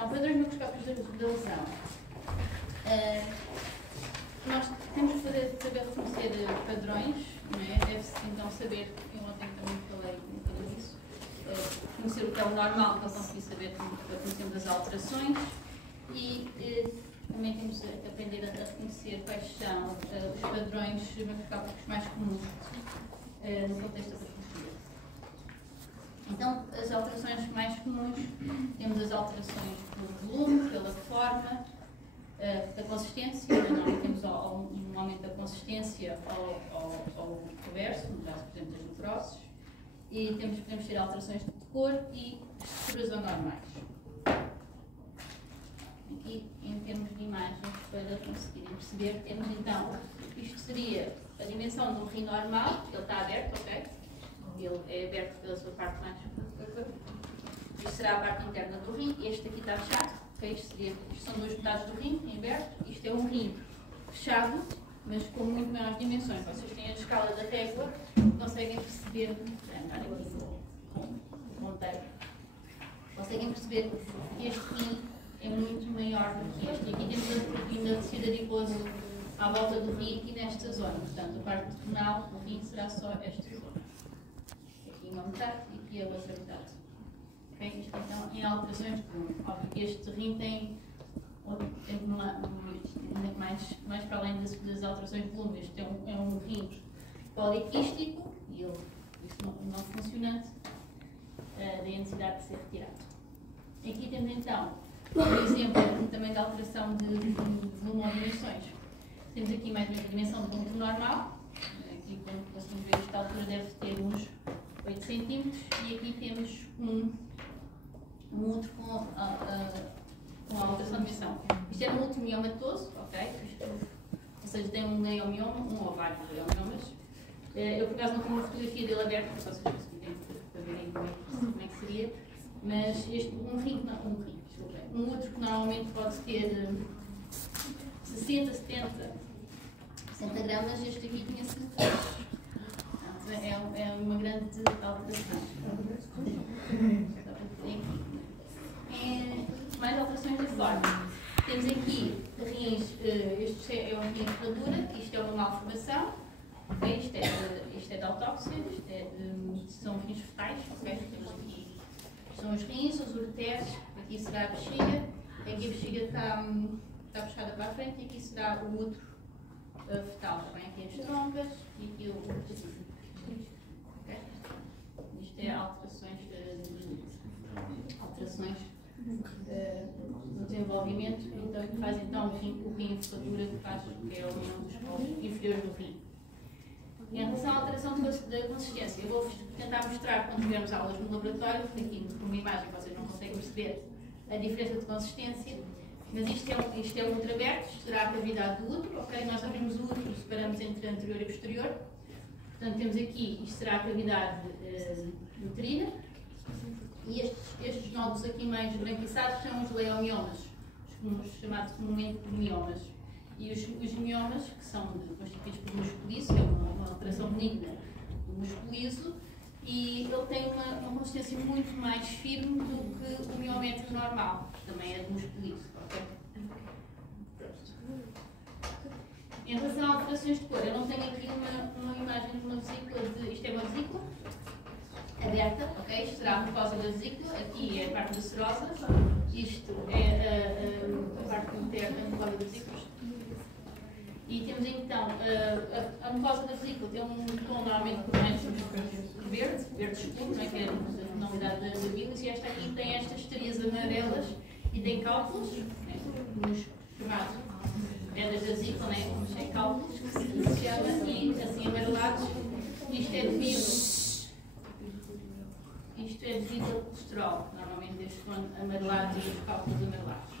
Então, padrões microscópicos da lesão. Nós temos que saber reconhecer padrões, não é? Deve-se então saber, eu ontem também falei um bocadinho disso, conhecer o que é o normal para conseguir saber para conhecermos as alterações e também temos que aprender a reconhecer quais são os padrões microscópicos mais comuns no contexto da patologia. Então, as alterações mais comuns, temos as alterações pelo volume, pela forma, da consistência, normalmente temos um aumento da consistência ao reverso, no caso, por exemplo, das necroses, e podemos ter alterações de cor e estruturas anormais. Aqui, em termos de imagens, para conseguirem perceber, temos então, isto seria a dimensão do rim normal, ele está aberto, ok? Ele é aberto pela sua parte mais superior. Isto será a parte interna do rim, este aqui está fechado. Okay? Isto são duas metades do rim aberto. Isto é um rim fechado, mas com muito maiores dimensões. Vocês têm a escala da régua, conseguem perceber, conseguem perceber que este rim é muito maior do que este. E aqui temos a linha de tecido adiposo à volta do rim aqui nesta zona. Portanto, a parte renal do rim será só esta zona. Aqui uma metade e aqui a outra metade. Okay? Isto então em alterações de volume. Óbvio que este rim tem mais para além das alterações de volume. Este é um rim poliquístico e isto não funcionante, daí a necessidade de ser retirado. Aqui temos então, por exemplo, também da alteração de volume ou dimensões. Temos aqui mais ou menos a dimensão do volume normal. Aqui, como conseguimos ver, esta altura deve ter uns 8 cm e aqui temos um outro com a alteração de dimensão. Isto é um multimiomatoso, ok? Ou seja, tem um leiomioma, um ovário de leiomomas. Eu, por acaso, não tenho uma fotografia dele aberta, para vocês conseguirem verem como é que seria. Mas um outro que normalmente pode ter 60, 70 gramas, este aqui tinha 50 gramas. É uma grande alteração. Mais alterações de forma. Temos aqui rins, este é um rim de ferradura, isto é uma malformação, okay? Isto é de autópsia, são rins fetais, okay? Temos aqui, são os rins, os ureteres, aqui será a bexiga, aqui a bexiga está puxada para a frente e aqui será o útero fetal, também aqui as trompas e aqui o útero. Okay? Isto é alterações no desenvolvimento, então, que faz então o rim de ferradura, que é um dos polos inferiores do rim. Em relação à alteração da consistência, eu vou tentar mostrar quando tivermos aulas no laboratório, porque aqui numa imagem vocês não conseguem perceber a diferença de consistência, mas isto é um útero aberto, isto será a cavidade do útero, ok? Nós abrimos o útero, separamos entre anterior e posterior, portanto temos aqui, isto será a cavidade uterina, e estes nódulos aqui mais branquiçados são os leomiomas, os chamados comumente miomas. E os miomas, que são constituídos por músculo liso, é uma alteração benigna do músculo liso, e ele tem uma consistência muito mais firme do que o miométrio normal, que também é de músculo liso. Okay? Em relação a alterações de cor, eu não tenho aqui uma imagem de uma vesícula, isto é uma vesícula aberta, ok? Isto será a mucosa da vesícula, aqui é a parte da serosa, isto é a parte interna da mucosa da vesícula. E temos então a mucosa da vesícula tem um tom normalmente mais verde escuro, não é? Que é a tonalidade da bilis, e esta aqui tem estas estrias amarelas e tem cálculos, né? Nos chamados pedras da vesícula, né? Tem cálculos que se chama, e assim amarelados, isto é devido ao colesterol, normalmente estes são amarelados e os cálculos amarelados.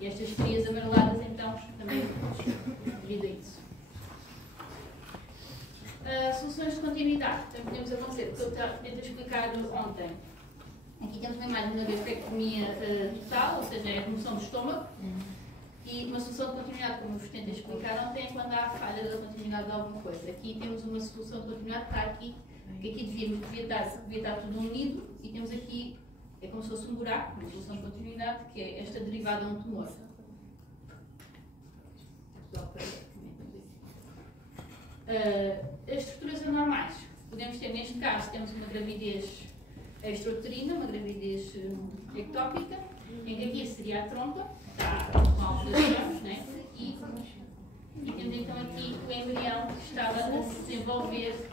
E estas estrias amareladas, então, também devido a isso. Soluções de continuidade, também podemos acontecer, porque eu tentei explicar ontem. Aqui temos uma imagem da gastrectomia total, ou seja, é a remoção do estômago. E uma solução de continuidade, como eu vos tentei explicar ontem, é quando há falha da continuidade de alguma coisa. Aqui temos uma solução de continuidade que está aqui, que aqui devia estar tudo unido, e temos aqui É como se fosse um buraco, uma solução de continuidade, que é esta derivada de um tumor. As estruturas anormais. Podemos ter, neste caso, temos uma gravidez extrauterina, uma gravidez ectópica, em que aqui seria a trompa, está com alterações, né? E temos então aqui o embrião que estava a se desenvolver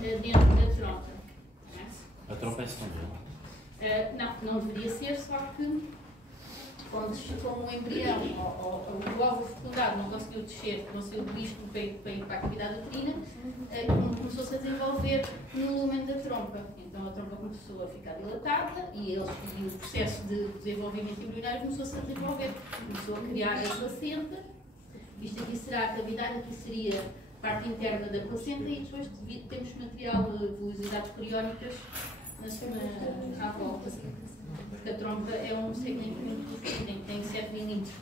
dentro da trompa. Né? A trompa é secundária? Não deveria ser, só que como o embrião ou o óvulo fecundado não conseguiu descer, não saiu disto para ir para a cavidade uterina, começou-se a desenvolver no lumen da trompa. Então a trompa começou a ficar dilatada e o processo de desenvolvimento embrionário começou-se a desenvolver. Começou a criar a placenta. Isto aqui será a cavidade, aqui seria a parte interna da placenta e depois temos material de velocidades coriónicas à volta. Porque a trompa é um segmento muito pequeno, tem 7 milímetros,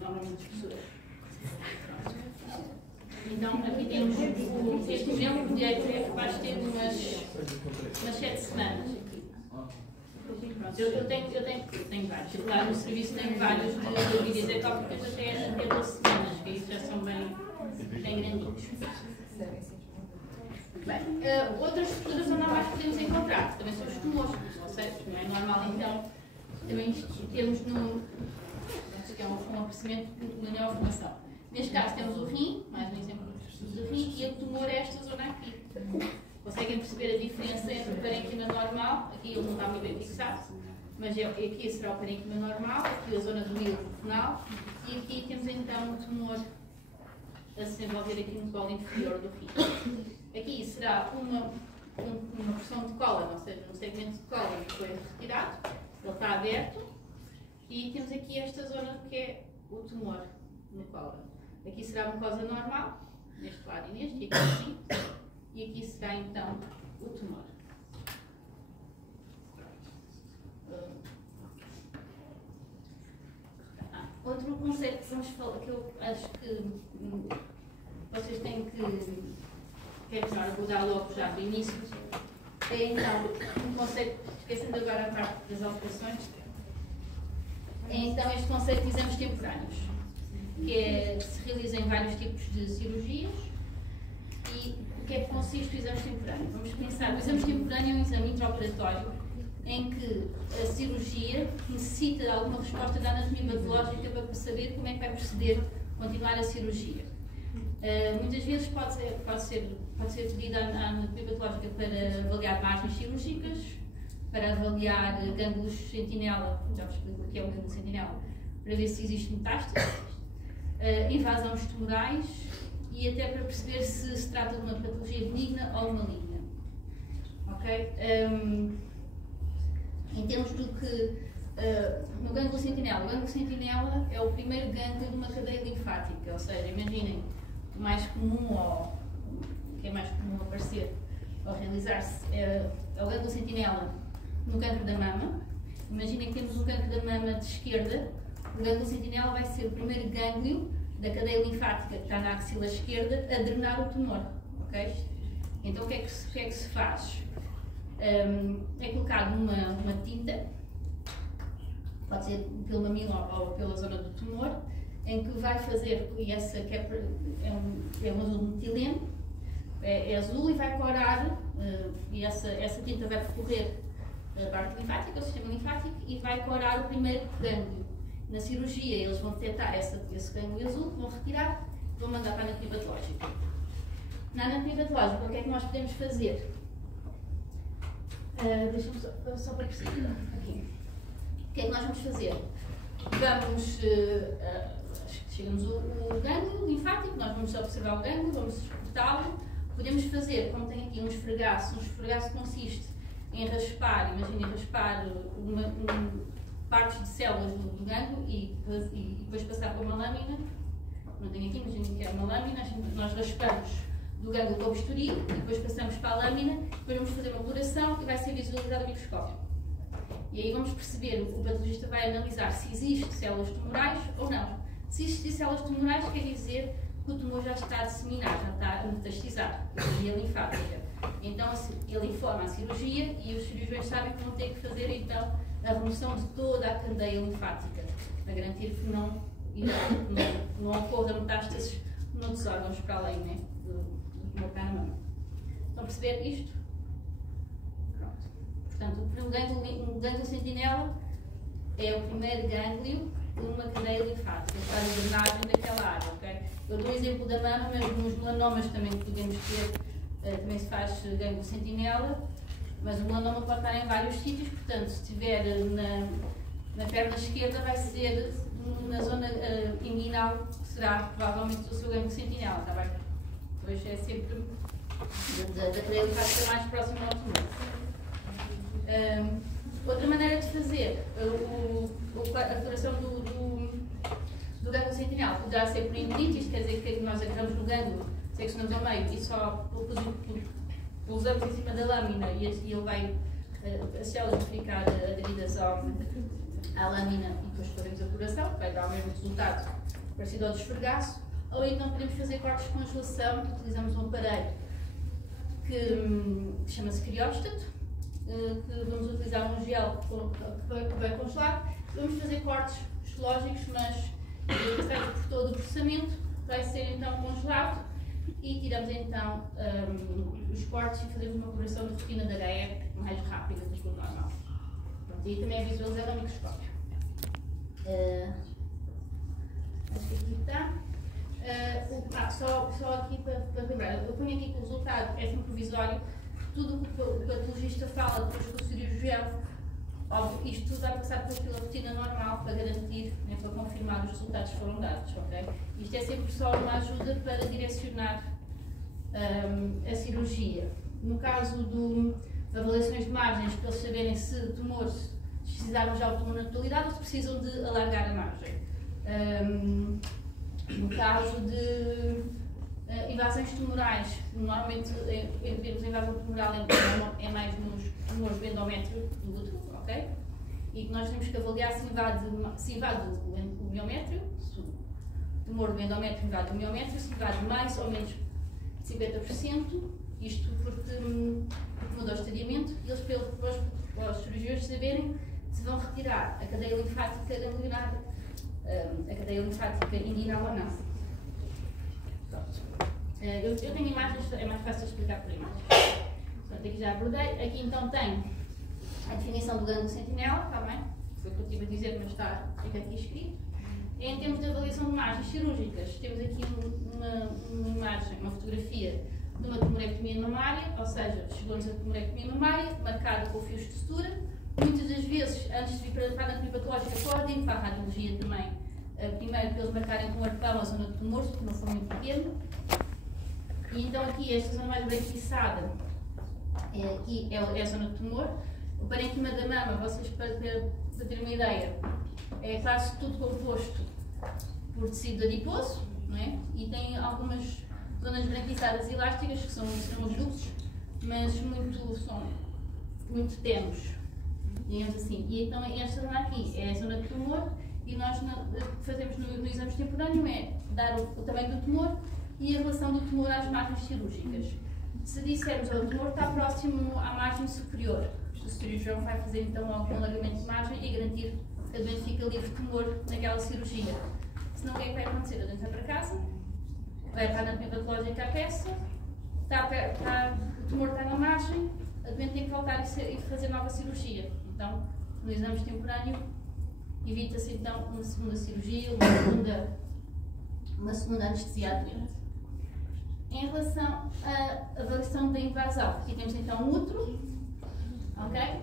normalmente de espessura. Então, aqui temos este exemplo, o direito é capaz de ter umas 7 semanas. Pronto, eu tenho vários. Lá no serviço tenho vários de gravidez ectópicas até 12 semanas, que isso já são bem grandinhos. Bem, outras estruturas anormais que podemos encontrar também são os tumores, ou seja, não é normal então também temos que é um aparecimento de neoformação. Neste caso temos o rim, mais um exemplo do rim, e o tumor é esta zona aqui. Conseguem perceber a diferença entre o parênquima normal, aqui ele não está muito bem fixado, mas aqui será o parênquima normal, aqui a zona do íleo renal, e aqui temos então o tumor a se desenvolver aqui no colo inferior do rim. Aqui será uma porção de cólon, ou seja, um segmento de cólon que foi retirado, ele está aberto, e temos aqui esta zona que é o tumor no cólon. Aqui será a mucosa normal, neste lado e neste, e aqui, e aqui será então o tumor. Outro conceito que vamos falar, que eu acho que vocês têm que melhor abordar logo já do início, é então um conceito, esquecendo agora a parte das alterações, é então este conceito de exames temporâneos, que se realiza em vários tipos de cirurgias. E o que é que consiste o exame temporâneo? Vamos pensar, o exame temporâneo é um exame intraoperatório em que a cirurgia necessita de alguma resposta da anatomia patológica para saber como é que vai proceder continuar a cirurgia. Muitas vezes pode ser pedida a anatomia patológica para avaliar margens cirúrgicas, para avaliar gânglios sentinela, já vos explico o que é o gânglio sentinela, para ver se existe metástase, invasões tumorais e até para perceber se trata de uma patologia benigna ou maligna. Ok? Em termos do que no gânglio sentinela, o gânglio sentinela é o primeiro gânglio de uma cadeia linfática, ou seja, imaginem, o mais comum, ou o que é mais comum aparecer ou realizar-se é o gânglio sentinela no cancro da mama. Imaginem que temos o cancro da mama de esquerda, o gânglio sentinela vai ser o primeiro gânglio da cadeia linfática que está na axila esquerda a drenar o tumor. Okay? Então o que é que se faz? É colocado uma tinta, pode ser pelo mamilo ou pela zona do tumor, em que vai fazer, e essa que é um azul de metileno, é azul e vai corar, e essa tinta vai percorrer a parte linfática, o sistema linfático, e vai corar o primeiro gânglio. Na cirurgia eles vão detectar esse gânglio azul, vão retirar e vão mandar para a anatomia patológica. Na anatomia patológica, o que é que nós podemos fazer? Deixa-me só para perceber aqui. O que é que nós vamos fazer? Chegamos o gânglio linfático, nós vamos observar o gânglio, vamos cortá-lo. Podemos fazer, como tem aqui um esfregaço consiste em raspar, imaginem raspar partes de células do gânglio e depois passar para uma lâmina. Não tenho aqui, imaginem que é uma lâmina, nós raspamos do gânglio com o bisturi, e depois passamos para a lâmina, depois vamos fazer uma coloração e vai ser visualizado ao microscópio. E aí vamos perceber, o patologista vai analisar se existem células tumorais ou não. Se existem células tumorais, quer dizer que o tumor já está disseminado, já está metastizado, a via linfática. Então ele informa a cirurgia e os cirurgiões sabem que vão ter que fazer então a remoção de toda a candeia linfática, para garantir que não ocorra metástases noutros órgãos para além, né, do tumor que está na mama. Estão a perceber isto? Pronto. Portanto, o gânglio sentinela é o primeiro gânglio de uma cadeia linfática, faz a drenagem daquela área, ok? Eu dou o exemplo da mama, mas nos melanomas também podemos ter, também se faz gânglio sentinela, mas o melanoma pode estar em vários sítios, portanto, se estiver na perna esquerda, vai ser na zona inguinal, que será provavelmente o seu gânglio sentinela, está bem? Pois é sempre da cadeia linfática mais próxima ao tumor. Outra maneira de fazer a coloração do gânglio sentinela poderá ser por endinite, isto quer dizer que nós agarramos no gânglio, seccionamos ao meio e só pousamos em cima da lâmina e ele vai, as células vão ficar aderidas à lâmina e depois fazemos a coloração, vai dar o mesmo resultado parecido ao do esfregaço. Ou então podemos fazer cortes de congelação, utilizamos um aparelho que chama-se crióstato, que vamos utilizar um gel que vai congelar. Vamos fazer cortes histológicos, mas por todo o processamento vai ser então congelado e tiramos então os cortes e fazemos uma coloração de rotina de HF mais rápida do que o normal. Pronto, e também é visualizado ao microscópio. Acho que aqui está. Só aqui para lembrar, eu ponho aqui que o resultado é sempre provisório. Tudo o que o patologista fala depois que o cirurgião, óbvio, isto tudo vai passar pela rotina normal para garantir, né, para confirmar os resultados que foram dados, ok? Isto é sempre só uma ajuda para direcionar a cirurgia. No caso de avaliações de margens, para eles saberem se tumores precisaram já de tumor na totalidade ou se precisam de alargar a margem. No caso de invasões tumorais, normalmente em termos de invasão tumoral é mais nos tumores do endométrio do útero, ok? E que nós temos que avaliar se invade o miométrio, se o tumor do endométrio invade o miométrio, se invade mais ou menos de 50%, isto porque mudou o estadiamento, e eles para os cirurgiões saberem se vão retirar a cadeia linfática ganglionar, a cadeia linfática inguinal ou não. Eu tenho imagens, é mais fácil explicar por imagens. Portanto, aqui já abordei. Aqui então tem a definição do gânglio sentinela, está bem? Foi o que eu estive a dizer, mas fica aqui escrito. Em termos de avaliação de margens cirúrgicas, temos aqui uma imagem, uma fotografia de uma tumorectomia mamária, ou seja, chegou-nos a tumorectomia mamária, marcada com fios de sutura. Muitas das vezes, antes de vir para a anatomia patológica, podem ir para a radiologia também, primeiro para eles marcarem com o arpão a zona de tumor, se não for muito pequeno. E então aqui, esta zona mais branquiçada, aqui é a zona de tumor. O parênquima da mama, vocês para terem uma ideia, é quase tudo composto por tecido adiposo, não é? E tem algumas zonas branquiçadas e elásticas, que são os ductos, mas são muito tenues, digamos assim. E então esta zona aqui é a zona de tumor, e nós o que fazemos no exame extemporâneo é dar o tamanho do tumor e a relação do tumor às margens cirúrgicas. Se dissermos que o tumor está próximo à margem superior, o cirurgião vai fazer então algum alargamento de margem e garantir que a doente fica livre de tumor naquela cirurgia. Senão o que é que vai acontecer? A doente vai para casa, vai para a anatomia patológica à peça, o tumor está na margem, a doente tem que voltar e fazer nova cirurgia. Então, no exame extemporâneo, evita-se então uma segunda cirurgia, uma segunda anestesia à doente. Em relação à avaliação da invasão, aqui temos então o útero, ok?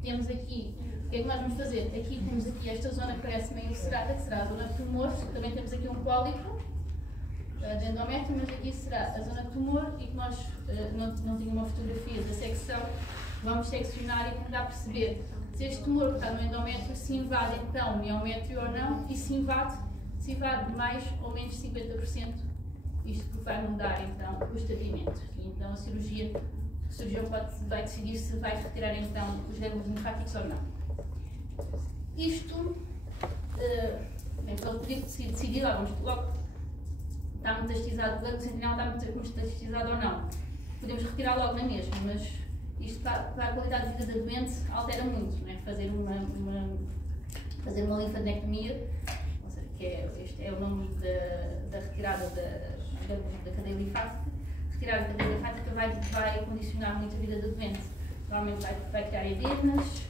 Temos aqui, o que é que nós vamos fazer? Aqui temos aqui esta zona que parece meio ulcerada, que será a zona de tumor, também temos aqui um pólipo de endométrio, mas aqui será a zona de tumor e que nós não tínhamos uma fotografia da secção, vamos seccionar e tentar perceber se este tumor que está no endométrio se invade então o miométrio ou não, e se invade mais ou menos 50%, isto porque vai mudar então o estadiamento. E então o cirurgião vai decidir se vai retirar então os gânglios linfáticos ou não. Isto, então podia decidir lá, vamos logo está metastasizado, o sentinela está metastasizado ou não. Podemos retirar logo na mesma, mas isto para a qualidade de vida da doente altera muito, não é? Fazer uma linfadenectomia, ou seja, este é o nome da retirada da cadeia linfática. Retirar a cadeia linfática vai condicionar muito a vida da doente. Normalmente vai criar edemas,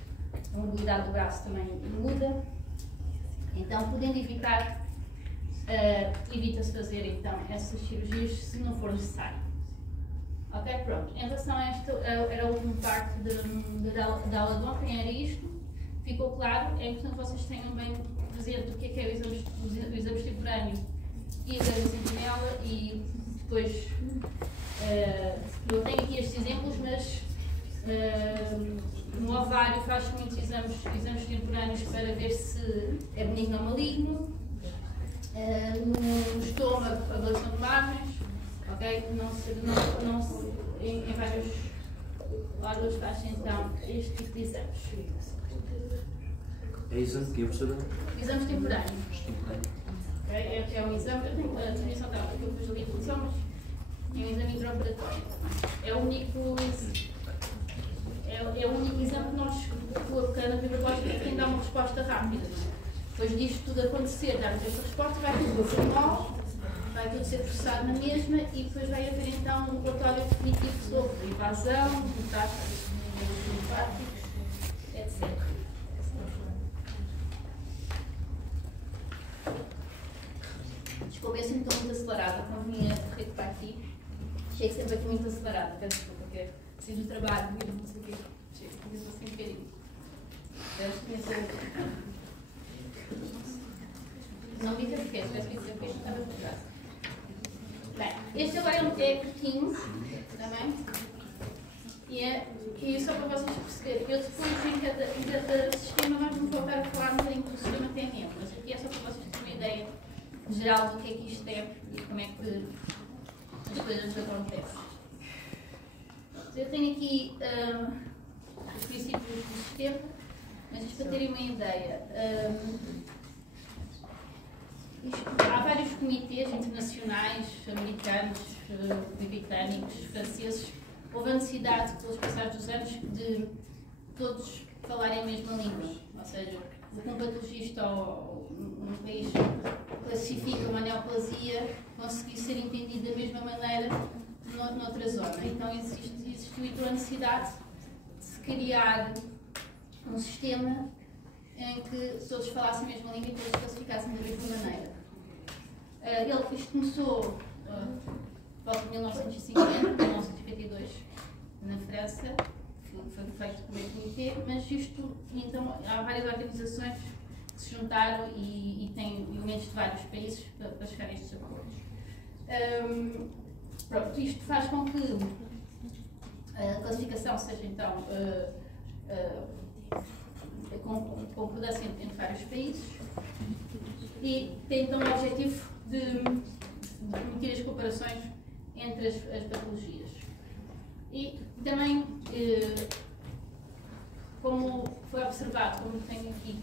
a mobilidade do braço também muda. Então, podendo evitar, evita-se fazer então essas cirurgias se não for necessário. Ok, pronto. Em relação a esta, era a última parte da aula de ontem, era isto. Ficou claro? É importante que vocês tenham bem presente o que é o exame extemporâneo e a sentinela, e depois eu tenho aqui estes exemplos, mas no ovário faz-se muitos exames extemporâneos para ver se é benigno ou maligno. No estômago, avaliação de margens, ok? Em vários órgãos faz-se então este tipo de exames. É exame que é, professora? Exame extemporâneo. Okay? É um exame, eu tenho a definição dela, que eu depois li a definição, mas é um exame intraoperatório. É o único exame que nós colocamos na bibliológica que tem que dar uma resposta rápida. Depois disto tudo acontecer, darmos esta resposta, vai tudo para o formal, vai tudo ser processado na mesma e depois vai haver então um relatório definitivo sobre invasão, metástases linfáticos, etc. Desculpa, eu sinto que estou muito acelerada, quando vinha correr para aqui, chego sempre aqui muito acelerada, peço desculpa, porque preciso do trabalho, não sei o quê, chego assim um bocadinho. Não vi café, se tivesse visto café, estava por trás. Bem, este agora é curtinho, também. E só para vocês perceberem, eu depois em cada sistema nós vamos voltar a falar um bocadinho do sistema TNM, mas aqui é só para vocês terem uma ideia geral do que é que isto é e como é que as coisas acontecem. Eu tenho aqui os princípios do sistema, mas isto para terem uma ideia. Há vários comitês internacionais, americanos, britânicos, franceses. Houve a necessidade, pelos passados dos anos, de todos falarem a mesma língua. Ou seja, o patologista ou um país classifica uma neoplasia conseguir ser entendido da mesma maneira noutra zona. Então existiu então a necessidade de se criar um sistema em que todos falassem a mesma língua e todos classificassem da mesma maneira. Isto começou volta de 1950, 1952, na França, foi feito por este comitê, mas isto, então, há várias organizações que se juntaram e têm elementos de vários países para chegar a estes acordos. Pronto, isto faz com que a classificação seja, então, com concordância entre vários países e tem, então, o objetivo de permitir as comparações entre as patologias. E também, como foi observado, como tenho aqui,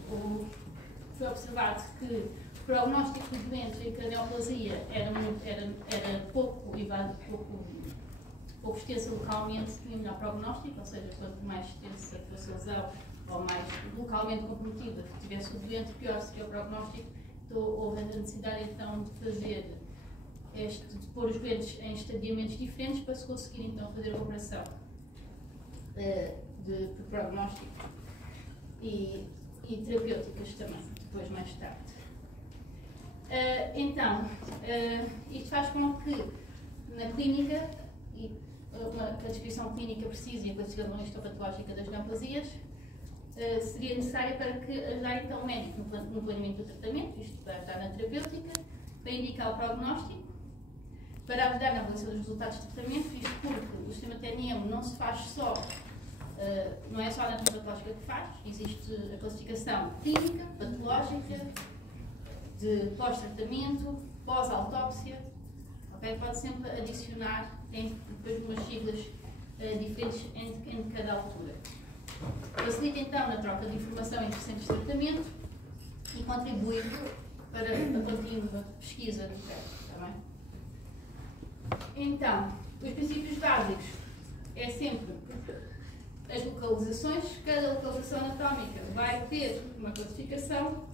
foi observado que o prognóstico de doentes em que a neoplasia era pouco extensa localmente, tinha melhor prognóstico, ou seja, quanto mais extensa fosse a lesão ou mais localmente comprometida tivesse o doente, pior seria o prognóstico. Então, houve a necessidade então de fazer de pôr os doentes em estadiamentos diferentes para se conseguir então fazer a operação de prognóstico e terapêuticas também, depois mais tarde. Isto faz com que na clínica, e a descrição clínica precisa e a classificação histopatológica das neoplasias seria necessária para ajudar então o médico no planeamento do tratamento, isto para estar na terapêutica, para indicar o prognóstico, para ajudar na avaliação dos resultados de tratamento, isto porque o sistema TNM não se faz só, não é só a anatomia patológica que faz, existe a classificação clínica, patológica, de pós-tratamento, pós-autópsia, okay? Pode sempre adicionar, tem depois umas siglas diferentes em cada altura. Facilita então na troca de informação entre centros de tratamento e contribui para a contínua pesquisa do caso, está bem? Então, os princípios básicos é sempre as localizações. Cada localização anatómica vai ter uma classificação,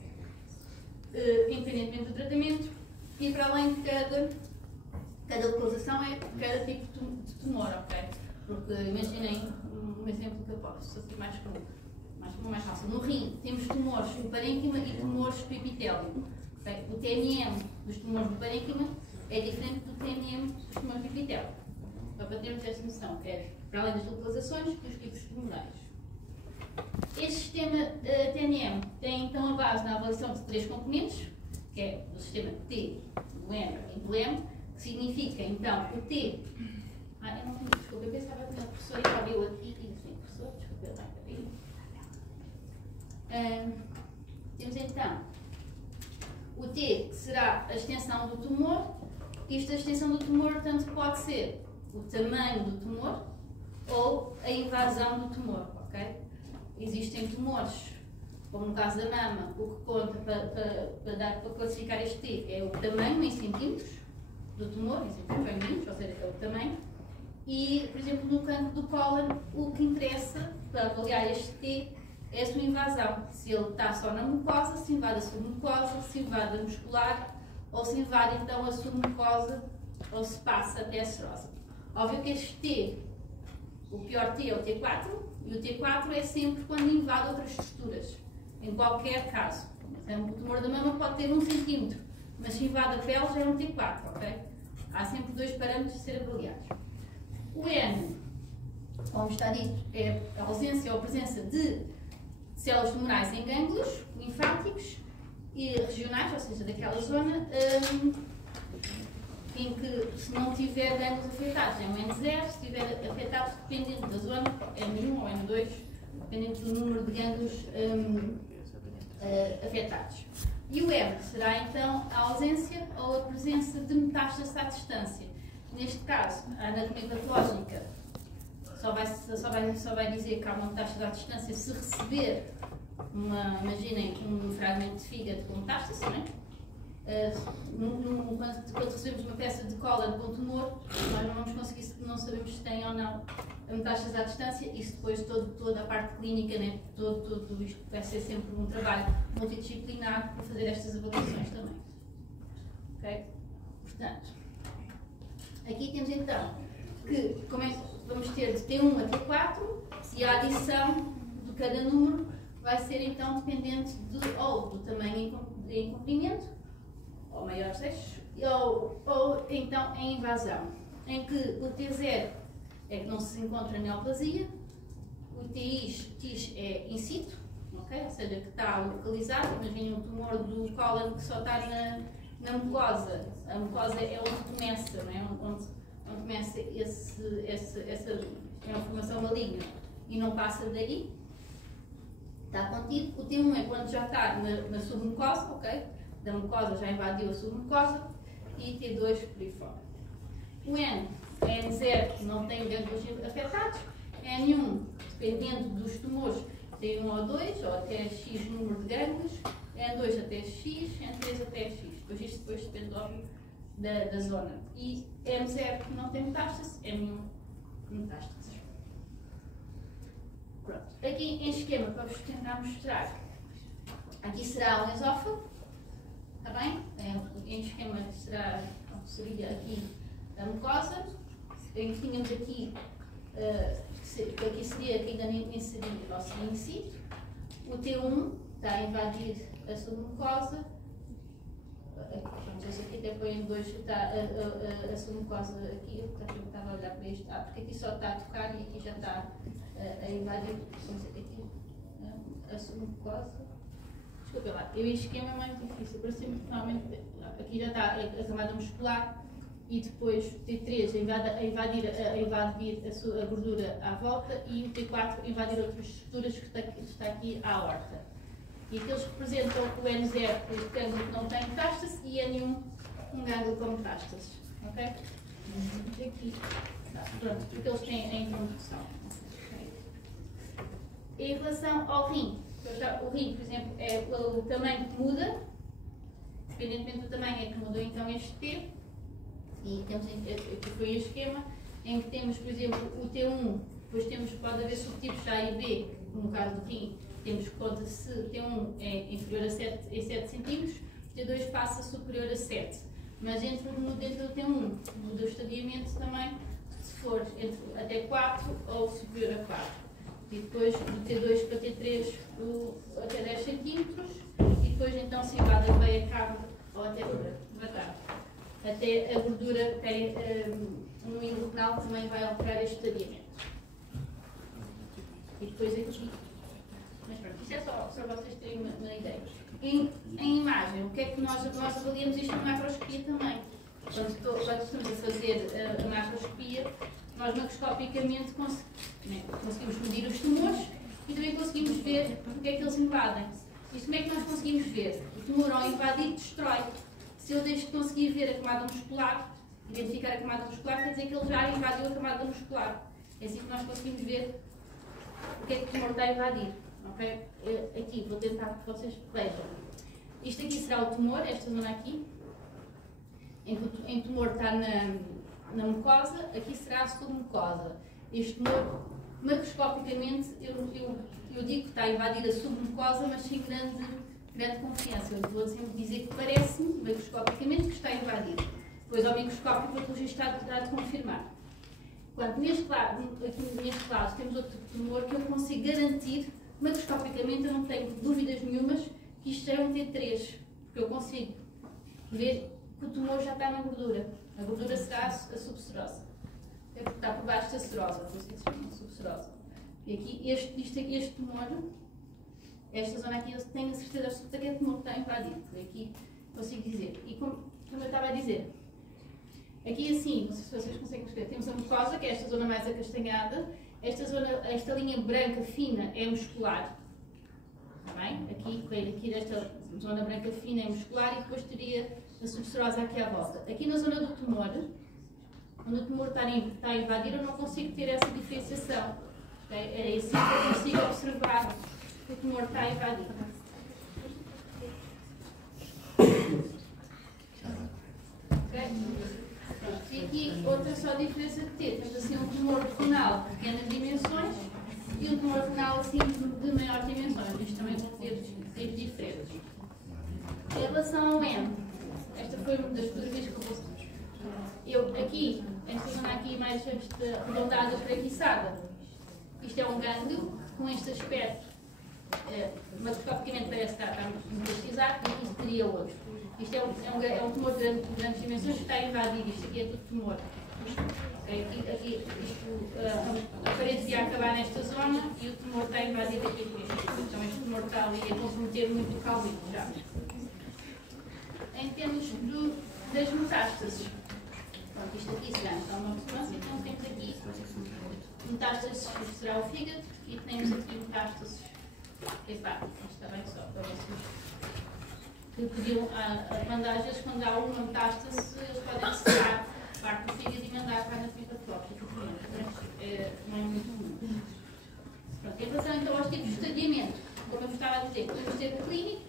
independentemente do tratamento, e para além de cada localização é cada tipo de tumor, ok? Porque imaginem um exemplo que eu posso ser mais fácil. No rim temos tumores do parênquima e tumores do epitélio. Okay? O TMM dos tumores do parênquima é diferente do TMM dos tumores do epitélio. Só para termos esta noção, é para além das localizações e os tipos tumorais. Este sistema TMM tem então a base na avaliação de 3 componentes, que é o sistema T, do M e do M, que significa então o T. Eu não tenho, desculpa, eu pensava que a professora já viu aqui e disse, professor, desculpa, não, temos então o T, que será a extensão do tumor. Isto, a extensão do tumor, tanto pode ser o tamanho do tumor ou a invasão do tumor, ok? Existem tumores, como no caso da mama, o que conta para classificar este T é o tamanho em centímetros do tumor, em centímetros, ou seja, é o tamanho. E, por exemplo, no cancro do cólon, o que interessa para avaliar este T é a sua invasão. Se ele está só na mucosa, se invade a submucosa, se invade a muscular, ou se invade então a submucosa, ou se passa até a serosa. Óbvio que este T, o pior T é o T4, e o T4 é sempre quando invade outras estruturas, em qualquer caso. O tumor da mama pode ter 1 centímetro, mas se invade a pele já é um T4, ok? Há sempre 2 parâmetros a ser avaliados. O N, como está dito, é a ausência ou a presença de células tumorais em gânglios linfáticos e regionais, ou seja, daquela zona em que, se não tiver gânglios afetados, é um N0, se estiver afetado, dependendo da zona, N1 ou N2, dependendo do número de gânglios afetados. E o M será então a ausência ou a presença de metástase à distância. Neste caso, a anatomia patológica só vai dizer que há uma metástase à distância se receber, imaginem, um fragmento de fígado com metástase, não é? Quando recebemos uma peça de cólon com tumor, nós não vamos conseguir, não sabemos se tem ou não a metástase à distância. Isso depois toda a parte clínica, né? Tudo isto vai ser sempre um trabalho multidisciplinar para fazer estas avaliações também. Ok? Portanto, aqui temos então que vamos ter de T1 a T4 e a adição de cada número vai ser então dependente ou do tamanho em comprimento, ou maiores eixos, ou então em invasão, em que o T0 é que não se encontra neoplasia, o TX é in situ, okay? Ou seja, que está localizado. Imaginem um tumor do cólon que só está na mucosa. A mucosa é onde começa, não é? Onde começa essa formação maligna e não passa daí, está contido. O T1 é quando já está na submucosa, ok? Da mucosa já invadiu a submucosa, e T2 por aí fora. O N é N0, que não tem gânglios afetados. N1, dependendo dos tumores, tem 1 ou 2, ou até X número de gânglios. N2 até X, N3 até X. Isto depois depende, óbvio, da zona. E M0 que não tem metástase, M1 metástase. Pronto. Aqui em esquema, para vos tentar mostrar, aqui será o esófago, está bem? Em esquema seria aqui a mucosa, em que tínhamos aqui, que aqui seria, que ainda nem seria in situ. O T1 está a invadir a submucosa. Vamos aqui até põe em 2, está a submucosa aqui, eu estava a olhar para isto, porque aqui só está a tocar e aqui já está a invadir, aqui a submucosa. Desculpa lá, o esquema é mais difícil, por cima, normalmente aqui já está a camada muscular e depois o T3 a invadir a gordura à volta e o T4 a invadir outras estruturas que está aqui à horta. E aqueles representam o N0, este gânglio que não tem metástase, e N1, um gânglio com metástase. Ok? Aqui. Pronto, porque eles têm a introdução. Okay. Em relação ao rim, o rim, por exemplo, é o tamanho que muda, independentemente do tamanho é que mudou então este T, E temos aqui foi o esquema em que temos, por exemplo, o T1, depois pode haver subtipos A e B, no caso do rim, temos que pode, se T1 é inferior a 7 cm, T2 passa superior a 7. Mas dentro do T1 muda o estadiamento também, se for até 4 ou superior a 4. E depois do T2 para T3 até 10 cm, e depois então se invade a veia cava ou até matar. Até a gordura no hilo renal também vai alterar este estadiamento. E depois aqui. Mas pronto, isso é só para vocês terem uma ideia. Em imagem, o que é que nós avaliamos isto na macroscopia também? Quando estamos a fazer a macroscopia, nós macroscopicamente conseguimos medir os tumores e também conseguimos ver o que é que eles invadem. Isto como é que nós conseguimos ver? O tumor ao invadir destrói. Se eu deixo de conseguir ver a camada muscular, identificar a camada muscular, quer dizer que ele já invadiu a camada muscular. É assim que nós conseguimos ver o que é que o tumor está a invadir. Okay? Aqui, vou tentar que vocês vejam. Isto aqui será o tumor, esta zona aqui, em que o tumor está na mucosa, aqui será a submucosa. Este tumor, macroscopicamente, eu digo que está a invadir a submucosa, mas sem grande confiança. Eu vou sempre dizer que parece-me, macroscopicamente, que está a invadir. Depois, ao microscópio, o patologista está de confirmar. Enquanto neste lado temos outro tumor que eu consigo garantir, macroscopicamente, eu não tenho dúvidas nenhumas que isto é um T3, porque eu consigo ver que o tumor já está na gordura. A gordura será a subserosa. É porque está por baixo da serosa, por isso que se chama subserosa. E aqui, este tumor, esta zona aqui, eu tenho a certeza absoluta que é o tumor que está invadido. Por aqui consigo dizer. E como eu estava a dizer, aqui assim, não sei se vocês conseguem perceber, temos a mucosa, que é esta zona mais acastanhada. Esta linha branca fina é muscular. Está bem? Aqui desta zona branca fina é muscular e depois teria a subserosa aqui à volta. Aqui na zona do tumor, onde o tumor está a invadir, eu não consigo ter essa diferenciação. Okay? É assim que eu consigo observar que o tumor está a invadir. Okay? E aqui outra só diferença de ter. Temos assim um tumor renal de pequenas dimensões e um tumor renal assim de maiores dimensões. Isto também vão ter tipos diferentes. Em relação ao N, esta foi uma das fotografias que eu aqui, esta zona aqui mais arredondada, espreguiçada. Isto é um gânglio com este aspecto, macroscopicamente parece que está metastizado, e aqui teria outro. Isto é um tumor de grandes dimensões que está a invadir. Isto aqui é tudo tumor. A parede ia acabar nesta zona e o tumor está a invadir aqui por isto. Então este tumor está ali a comprometer muito o caulito já. Em termos das metástases, pronto, isto aqui será então uma ressonância, então temos aqui metástases, isto será o fígado, e temos aqui metástases hepáticas. Está bem só para vocês. Que podiam, às vezes, quando há uma metástase, eles podem separar parte do fígado e mandar para a anatomia patológica. Não é muito comum. Pronto, em relação então aos tipos de estadiamento, como eu estava a dizer, podemos ter o clínico,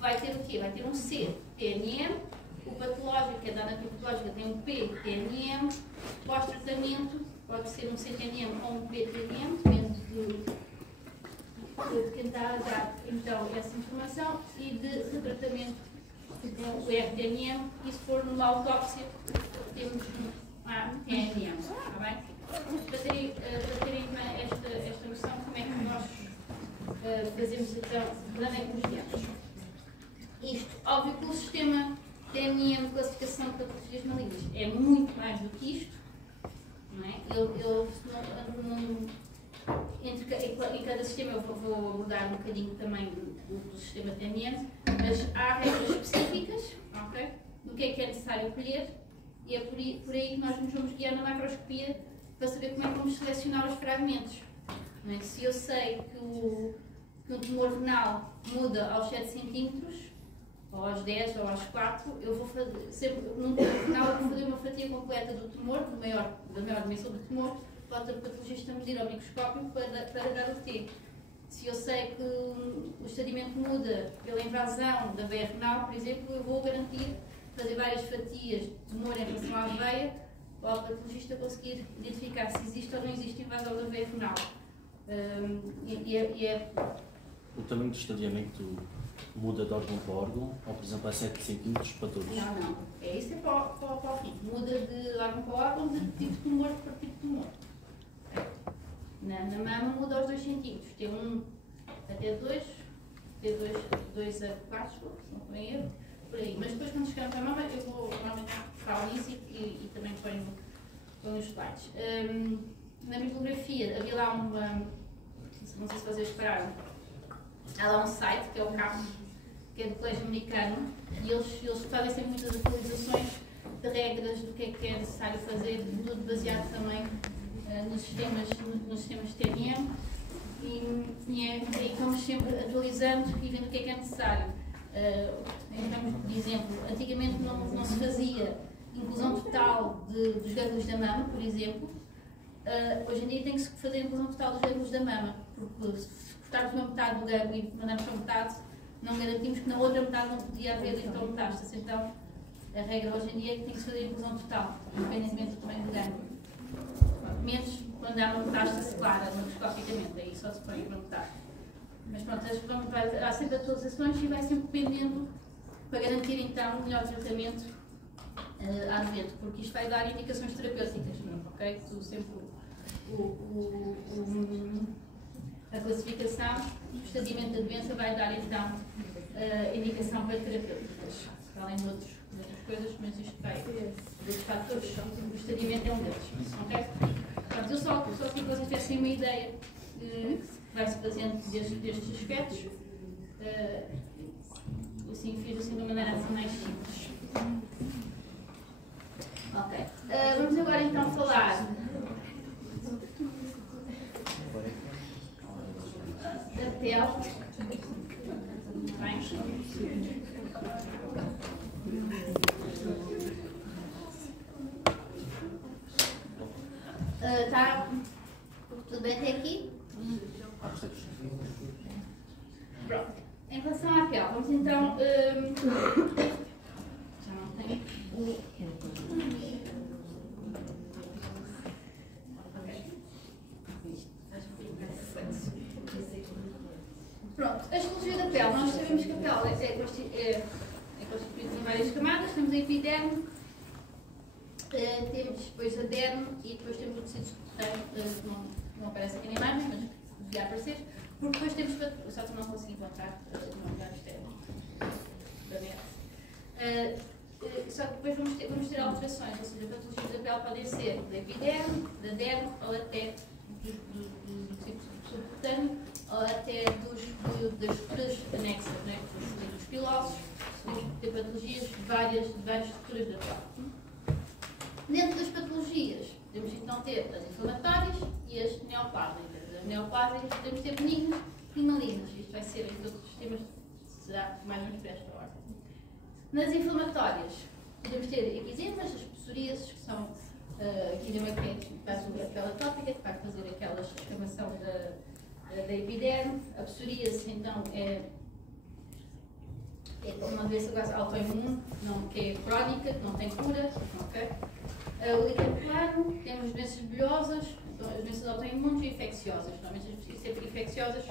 vai ter o quê? Vai ter um C, TNM, o patológico, que é da anatomia patológica, tem um P, TNM, pós-tratamento, pode ser um CTNM ou um PTNM, depende de quem está a dar então essa informação, e de tratamento, o RTNM, e se for numa autópsia, temos um TNM, está bem? Para terem esta noção, como é que nós fazemos então, de onde é que nos viemos? Isto, óbvio que o sistema TNM de classificação de patologias malignas é muito mais do que isto, não é? Em cada sistema eu vou abordar um bocadinho também do sistema TNM, mas há regras específicas, okay, do que é necessário colher, e é por aí que nós nos vamos guiar na macroscopia para saber como é que vamos selecionar os fragmentos. Não é? Se eu sei que o tumor renal muda aos 7 cm, ou aos 10 ou aos 4, eu vou fazer, sempre no tumor renal, eu vou fazer uma fatia completa do tumor, da maior dimensão do tumor, para o patologista medir ao microscópio para dar o T. Se eu sei que o estadiamento muda pela invasão da veia renal, por exemplo, eu vou garantir fazer várias fatias de tumor em relação à veia, para o patologista conseguir identificar se existe ou não existe invasão da veia renal. O tamanho do estadiamento muda de órgão para órgão, ou por exemplo é 7 cm para todos? Não. Isso é para o fim. Muda de órgão para órgão, de tipo de tumor para tipo de tumor. Na mama muda aos 2 cm. Tem 1 até 2, tem 2 a 4, se não estou em erro, por aí. Mas depois quando chegamos à mama, eu vou normalmente falar nisso e também ponho nos slides. Na bibliografia havia lá uma, não sei se vocês repararam, há lá um site que é o CAP, que é do Colégio Americano, e eles fazem sempre muitas atualizações de regras do que é necessário fazer, tudo baseado também nos sistemas TNM, e vamos sempre atualizando e vendo o que é necessário. Em termos de exemplo, antigamente não se fazia inclusão total dos gânglios da mama, por exemplo. Hoje em dia tem que se fazer a inclusão total dos gânglios da mama, porque se cortarmos uma metade do gânglio e mandarmos para metade, não garantimos que na outra metade não podia haver então metástase. Então, a regra hoje em dia é que tem que se fazer a inclusão total, independentemente do tamanho do gânglio. Menos quando há uma metástase clara, macroscopicamente, aí só se põe uma metade. Mas pronto, há sempre atualizações e vai sempre dependendo para garantir então o melhor tratamento à doente, porque isto vai dar indicações terapêuticas, ok? A classificação, o estadiamento da doença vai dar então indicação para terapêuticas, além de outras coisas, mas isto vai dos fatores, o estadiamento é um deles, ok? Portanto, eu só que vocês tivessem uma ideia que vai-se fazendo destes aspectos, assim, fiz assim de uma maneira mais simples. Ok. Vamos agora então falar da pele. Está tudo bem até aqui? Pronto. Em relação à pele, vamos então. Já não tenho. Pronto, a histologia da pele. Nós sabemos que a pele é constituída em várias camadas. Temos a epiderme, temos depois a derme e depois temos o tecido subcutâneo, que não aparece aqui na imagem, mas devia aparecer, porque depois temos, só que não consegui encontrar no lugar externo da derme. Só que depois vamos ter alterações, ou seja, patologias da pele podem ser da epiderme, da derme ou até do tecido subcutâneo ou até das estruturas anexas, né? Dos pilócitos, ter patologias de várias estruturas da pele. Dentro das patologias, podemos então ter as inflamatórias e as neoplásicas. As neoplásicas podemos ter benignas e malignas. Isto vai ser em todos os sistemas, será mais ou menos para esta ordem. Nas inflamatórias, podemos ter eczemas, as psoríases, que são eczema que faz a pele atópica, que vai fazer aquela escamação da epiderme. A psoríase, então, é uma doença quase autoimune, que é crónica, que não tem cura. Okay? O líquido plano, temos doenças bolhosas, as doenças autoimunes e infecciosas. Normalmente, sempre infecciosas,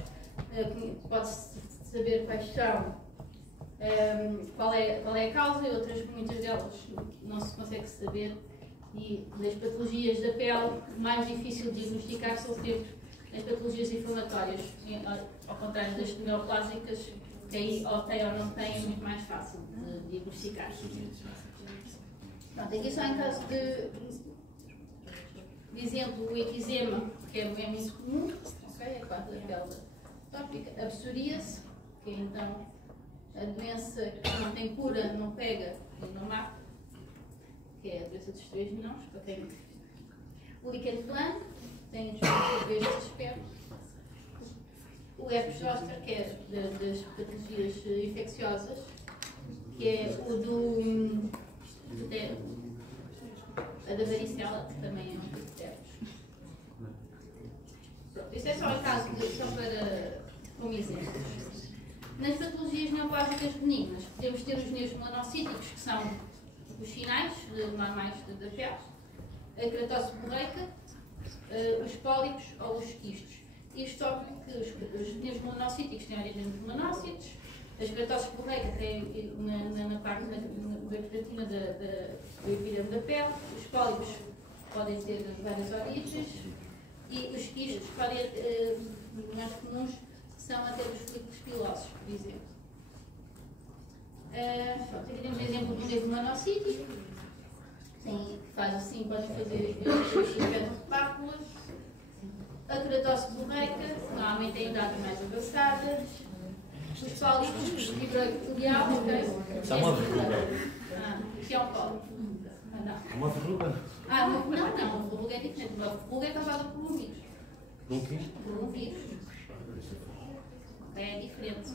pode-se saber quais são, qual é a causa, e outras, muitas delas, não se consegue saber. E das patologias da pele, mais difícil de diagnosticar são sempre as patologias inflamatórias, ao contrário das neoplásicas, que aí ou tem ou não tem, é muito mais fácil de diagnosticar. Pronto, aqui só em caso de exemplo, o eczema, que é muito comum, okay? É quase a pele atópica. A psoríase, que é então a doença que não tem cura, não pega e não mata, que é a doença dos 3 mãos, para quem. O líquen plano, tem estes aspectos. O herpes zoster, que é das patologias infecciosas, que é o a da varicela, que também é um tipo de herpes. Pronto, isto é só em caso de, só para como exemplos. Nas patologias neoplásicas benignas, podemos ter os neomelanocíticos, que são os sinais normais da pele, a queratose seborreica, os pólipos ou os quistos. Isto só que os neomelanocíticos têm origem dos melanócitos, as queratoses seborreica têm na parte da queratina do epidérmio da pele, os pólipos podem ter várias origens e os quistos podem, mais comuns, são até dos folículos pilosos, por exemplo. Aqui temos o exemplo do neomelanocítico, que faz assim, podem fazer efeito de pápulas. A queratose seborreica, normalmente é em idade mais avançada. Os pólipos fibroepitelial, Isso é uma verruga. que é um pólipo. Uma verruga? Não, uma verruga é diferente. Uma verruga é causada por um vírus. Por quê? Por um vírus. É diferente.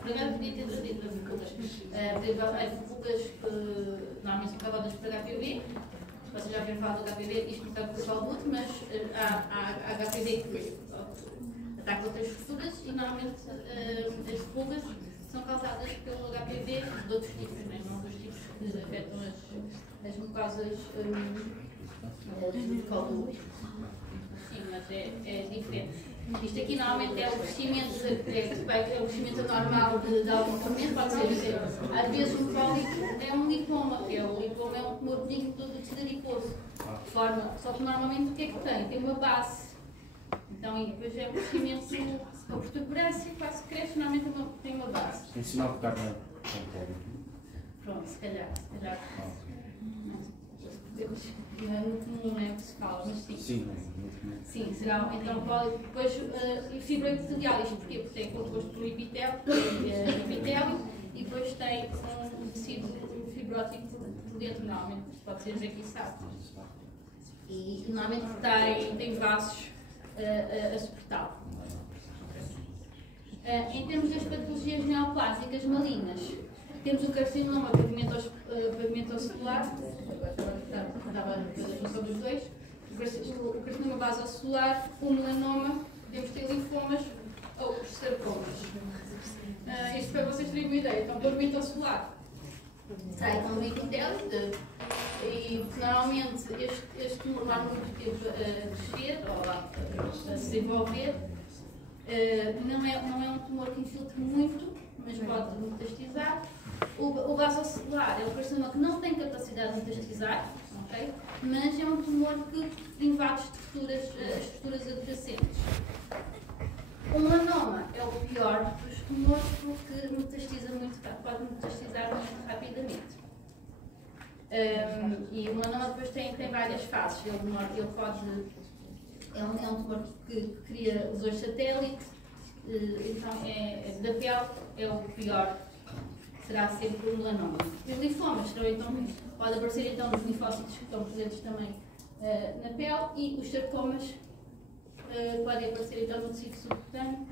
Por acaso podia ter trazido verrugas. Há verrugas que normalmente são causadas por HPV. Vocês já ouviram falar do HPV, isto não está por saúde, mas há HPV que ataca outras verrugas e normalmente as verrugas são causadas pelo HPV de outros tipos, não dos tipos que afetam as mucosas de colo do útero. Sim, mas é diferente. Isto aqui normalmente é o crescimento, é o crescimento normal de algum fermento, pode ser, às vezes um pólipo é um lipoma, que é o lipoma é um tumor benigno do tecido adiposo, de forma, só que normalmente o que é que tem? Tem uma base. Então, e depois é um crescimento, a protuberância quase cresce, normalmente tem uma base. Tem sinal de carne com pólipo. Pronto, se calhar. Não é muito comum, não é o que se fala, mas sim. Sim, será então pólipo. Depois, fibroepitelial, isto porquê? Porque tem composto por epitélio, e depois tem um tecido fibrótico por dentro, normalmente, pode ser esguiçado. E normalmente tem vasos a suportá-lo. Em termos das patologias neoplásicas malignas, temos o carcinoma pavimentocelular, estava a fazer sobre os dois, o carcinoma basocelular, o melanoma, podemos ter linfomas ou os sarcomas. Isto para vocês terem uma ideia. Então, pavimentocelular sai com o epitélio e normalmente este tumor vai muito tempo a crescer ou a se desenvolver. Não é um tumor que infiltre muito, mas pode metastizar. O basocelular é um carcinoma que não tem capacidade de metastizar, okay? Mas é um tumor que invade as estruturas adjacentes. O melanoma é o pior dos tumores porque metastiza pode metastizar muito rapidamente. E o melanoma depois tem várias fases. Ele pode... É um tumor que cria lesões satélite, então da pele é o pior, será sempre o melanoma. Os linfomas pode aparecer então nos linfócitos que estão presentes também na pele e os sarcomas podem aparecer então no tecido subcutâneo,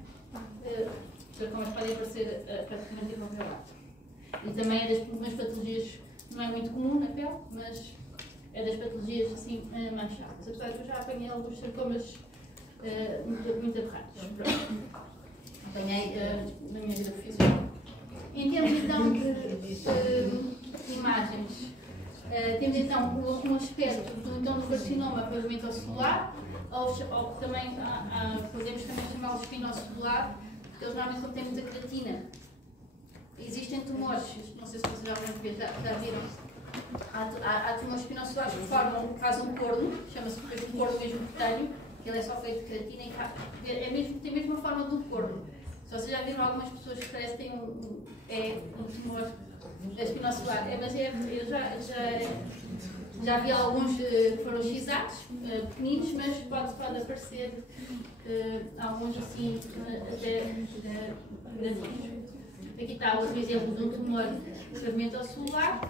os sarcomas podem aparecer praticamente em qualquer lado. E também é das patologias, não é muito comum na pele, mas é das patologias assim mais chatas. Apesar de eu já apanhei alguns sarcomas muito aberrantes. Apanhei na minha vida profissional. Em termos então de imagens, temos então um aspecto do carcinoma pavimentocelular, ou também podemos também chamá-lo espinocelular, porque eles normalmente contêm muita creatina. Existem tumores, não sei se vocês já viram. Há tumores espinocelares que fazem um corno, chama-se um corno mesmo cutâneo, que ele é só feito de creatina e tem a mesma forma do corno. Se vocês já viram algumas pessoas que parece que têm um tumor espinocelular, mas eu já vi alguns que foram xizados, pequeninos, mas pode aparecer alguns assim até grandinhos. Aqui está outro exemplo de um tumor pavimentocelular.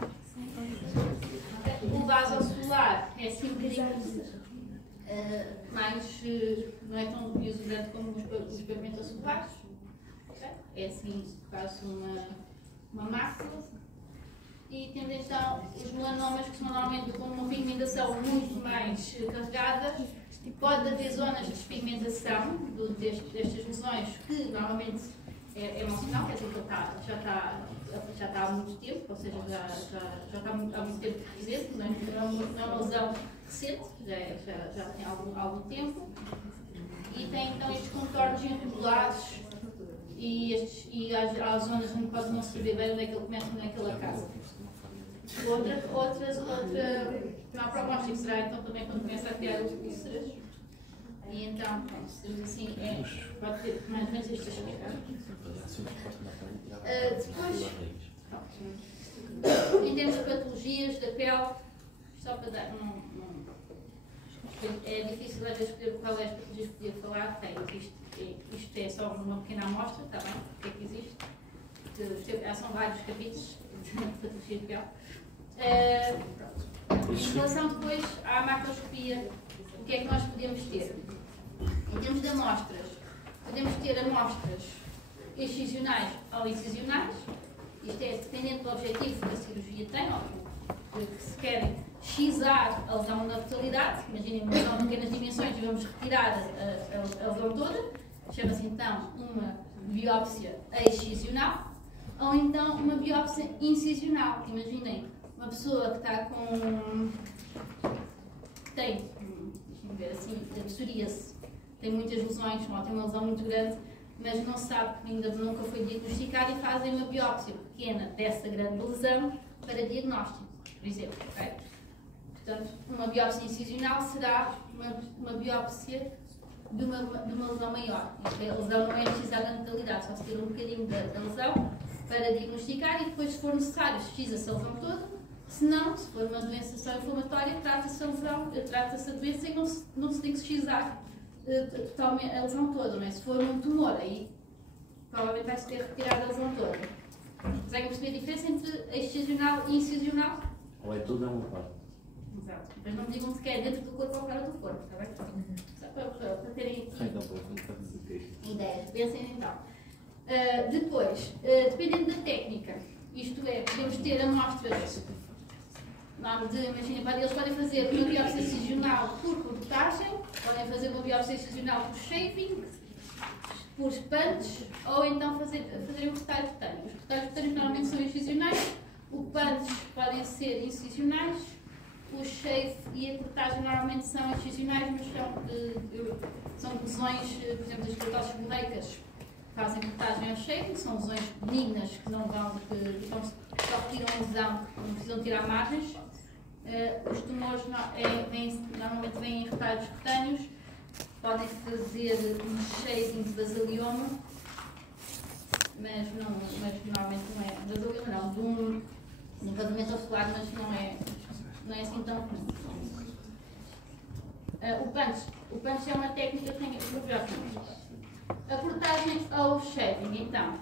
O basocelular é assim um bocadinho mais, não é tão exuberante como os pavimentocelares. É assim quase uma mácula. E temos então os melanomas, que são normalmente com uma pigmentação muito mais carregada. Pode haver zonas de despigmentação destas lesões que normalmente é emocional, quer dizer que ele já está há muito tempo, ou seja, já está há muito tempo presente, não é uma lesão recente, já tem algum tempo, e tem então estes contornos irregulares e há zonas onde quase não se vê bem onde é que ele começa e onde é que ele acaba. Não há prognóstico, será então também quando começa a criar úlceras. E então, pronto, assim, pode ter mais ou menos este aspecto. Depois, em termos de patologias da pele, só para dar é difícil às vezes escolher qual é as patologias que podia falar. Isto é só uma pequena amostra, está bem? O que é que existe? São vários capítulos de patologia de pele. Em relação depois à macroscopia, o que é que nós podemos ter? Em termos de amostras, podemos ter amostras excisionais ou incisionais. Isto é dependente do objetivo que a cirurgia tem, ou que se querem xizar a lesão na totalidade. Imaginem uma lesão de pequenas dimensões e vamos retirar a lesão toda. Chama-se então uma biópsia excisional ou então uma biópsia incisional. Imaginem uma pessoa que está com... tem, deixem-me ver assim, psoríase, tem muitas lesões, ou tem uma lesão muito grande, mas não se sabe, ainda nunca foi diagnosticado e fazem uma biópsia pequena dessa grande lesão para diagnóstico, por exemplo. Okay? Portanto, uma biópsia incisional será uma biópsia de uma lesão maior. A lesão não é excisada na totalidade, só se tira um bocadinho da lesão para diagnosticar e depois, se for necessário, se excisa-se a lesão toda. Se não, se for uma doença só inflamatória, trata-se a doença e não se tem que excizar totalmente a lesão toda. Não é? Se for um tumor, aí provavelmente vai-se ter retirado a lesão toda. Conseguem perceber a diferença entre excisional e incisional? Ou é tudo ou é uma parte? Exato. Mas não me digam se é dentro do corpo ou fora do corpo, está bem? Só para terem ideias. Pensem então. Depois, dependendo da técnica, isto é, podemos ter amostras. Imaginem, eles podem fazer uma biópsia incisional por cortagem, podem fazer uma biópsia incisional por shaving, por punch, ou então fazerem um retalho cutâneo. Os retalhos cutâneos normalmente são incisionais, o punch podem ser incisionais, o shave e a cortagem normalmente são incisionais, mas são lesões, por exemplo, das queratoses seborreicas, fazem cortagem ao shaving, são lesões benignas que não vão, só retiram a lesão, não precisam tirar margens. Os tumores normalmente vêm em retalhos cutâneos, podem fazer um shaving de basalioma, mas normalmente não é basalioma, não, de um vazamento ocular, mas não é assim tão comum. O punch é uma técnica que tem a cortagem ou shaving, então,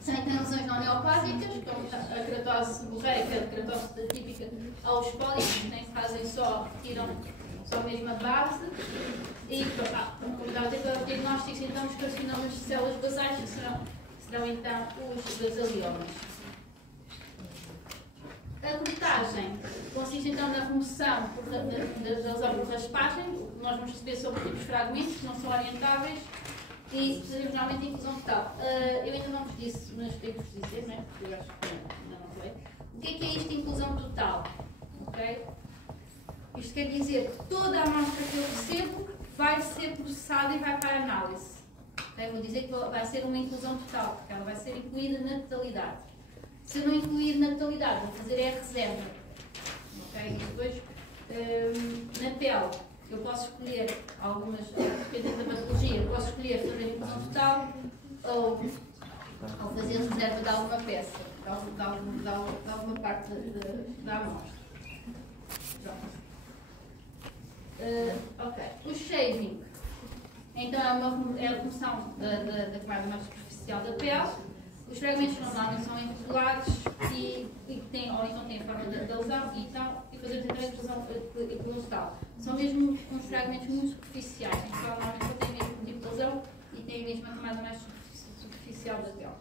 sem lesões não neopláticas, como a queratose seborreica, a queratose típica, ou os pólipos, nem se fazem só, retiram só mesmo a base. E, como estava a dizer, os diagnósticos, então, os carcinomas de células basais serão então os basaliomas. A cortagem consiste então na remoção da lesão por raspagem. Nós vamos receber sobre tipos de fragmentos que não são orientáveis e fazemos normalmente inclusão total. Eu ainda não vos disse, mas tenho que vos dizer, não é? Porque eu acho que ainda não falei. O que é isto de inclusão total? Okay? Isto quer dizer que toda a amostra que eu recebo vai ser processada e vai para a análise. Okay? Vou dizer que vai ser uma inclusão total, porque ela vai ser incluída na totalidade. Se eu não incluir na totalidade, vou fazer a reserva. Okay? E depois, na pele, eu posso escolher algumas, dependendo da patologia, eu posso escolher fazer inclusão total ou fazer reserva de alguma peça, de alguma parte da amostra. Pronto. Ok. O shaving, então, é a remoção da camada mais superficial da pele. Os fragmentos normalmente são irregulares ou então têm a forma da lesão e fazemos então a inclusão total. São mesmo uns fragmentos muito superficiais, então normalmente só têm o mesmo tipo de lesão e têm a mesma camada mais superficial da pele.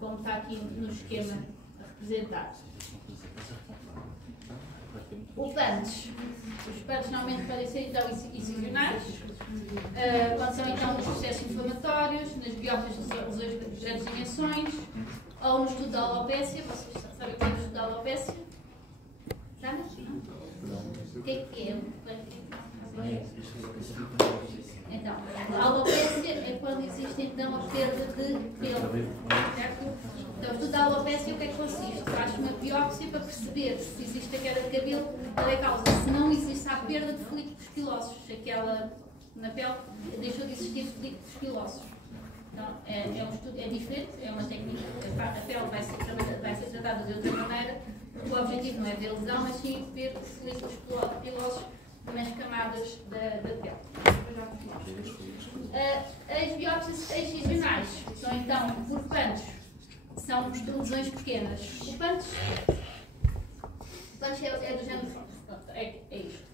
Como está aqui no esquema a representar. O punch. Os punch normalmente podem ser então incisionais, quando são então nos processos inflamatórios, nas biópsias de grandes dimensões, ou no estudo da alopécia. Vocês sabem o que é o estudo da alopécia? Sabem? O que é? Então, a alopécia é quando existe então a perda de pelo, certo? Então, o estudo da alopécia, o que é que consiste? Faz uma biópsia para perceber se existe a queda de cabelo, qual é a causa. Se não existe a perda de folículos pilosos, aquela na pele deixou de existir folículos pilosos. Então, é um estudo, é diferente, é uma técnica, a pele vai ser tratada de outra maneira, porque o objetivo não é ver lesão, mas sim ver folículos pilosos nas camadas da pele. As biópsias excisionais são então por punch, são lesões pequenas. O punch é do género, é isto.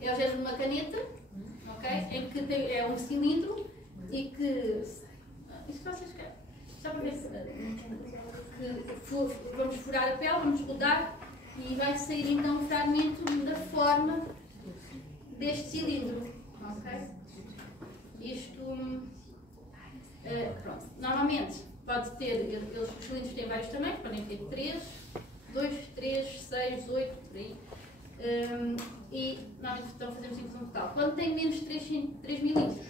É o género de uma caneta, ok? Em que é um cilindro e que. Isto vocês querem? Só para ver se. Vamos furar a pele, vamos botar e vai sair então um fragmento da forma deste cilindro, ok? Isto, pronto. Normalmente pode ter, os cilindros têm vários tamanhos, podem ter 3, 2, 3, 6, 8, por aí. E normalmente então fazemos infusão total. Quando tem menos de 3 milímetros,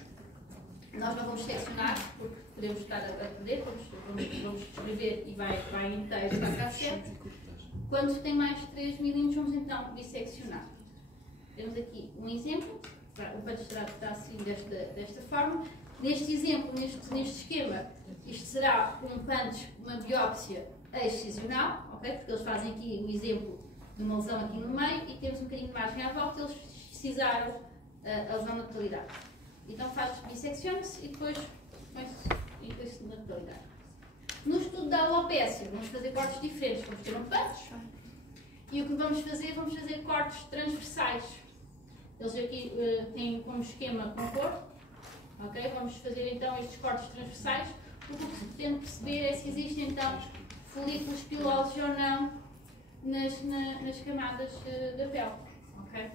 nós não vamos seccionar, porque podemos estar a perder, vamos escrever e vai inteiro para cá certo. Quando tem mais de 3 milímetros, vamos então disseccionar. Temos aqui um exemplo, o punch está assim desta forma. Neste exemplo, neste esquema, isto será um punch, uma biópsia excisional, ok? Porque eles fazem aqui um exemplo de uma lesão aqui no meio e temos um bocadinho de margem à volta, eles precisaram a lesão na totalidade. Então dissecciona-se e depois põe-se na totalidade. No estudo da alopécia, vamos fazer cortes diferentes, vamos ter um punch e o que vamos fazer cortes transversais. Eles aqui têm como esquema com cor, ok? Vamos fazer então estes cortes transversais, porque o que se pretende perceber é se existem então folículos pilosos ou não nas camadas da pele, ok?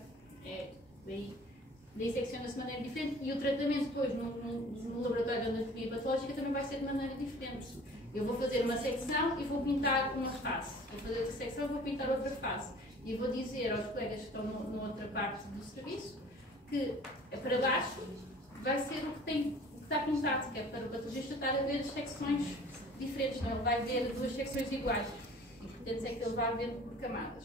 Daí secciona-se de maneira diferente e o tratamento depois no laboratório de endoscopia patológica também vai ser de maneira diferente. Eu vou fazer uma secção e vou pintar uma face. Vou fazer outra secção e vou pintar outra face. E vou dizer aos colegas que estão na outra parte do serviço que para baixo vai ser o que está pintado, que é para o patologista estar a ver as secções diferentes, não ele vai ver duas secções iguais. E portanto é que ele vai ver por camadas.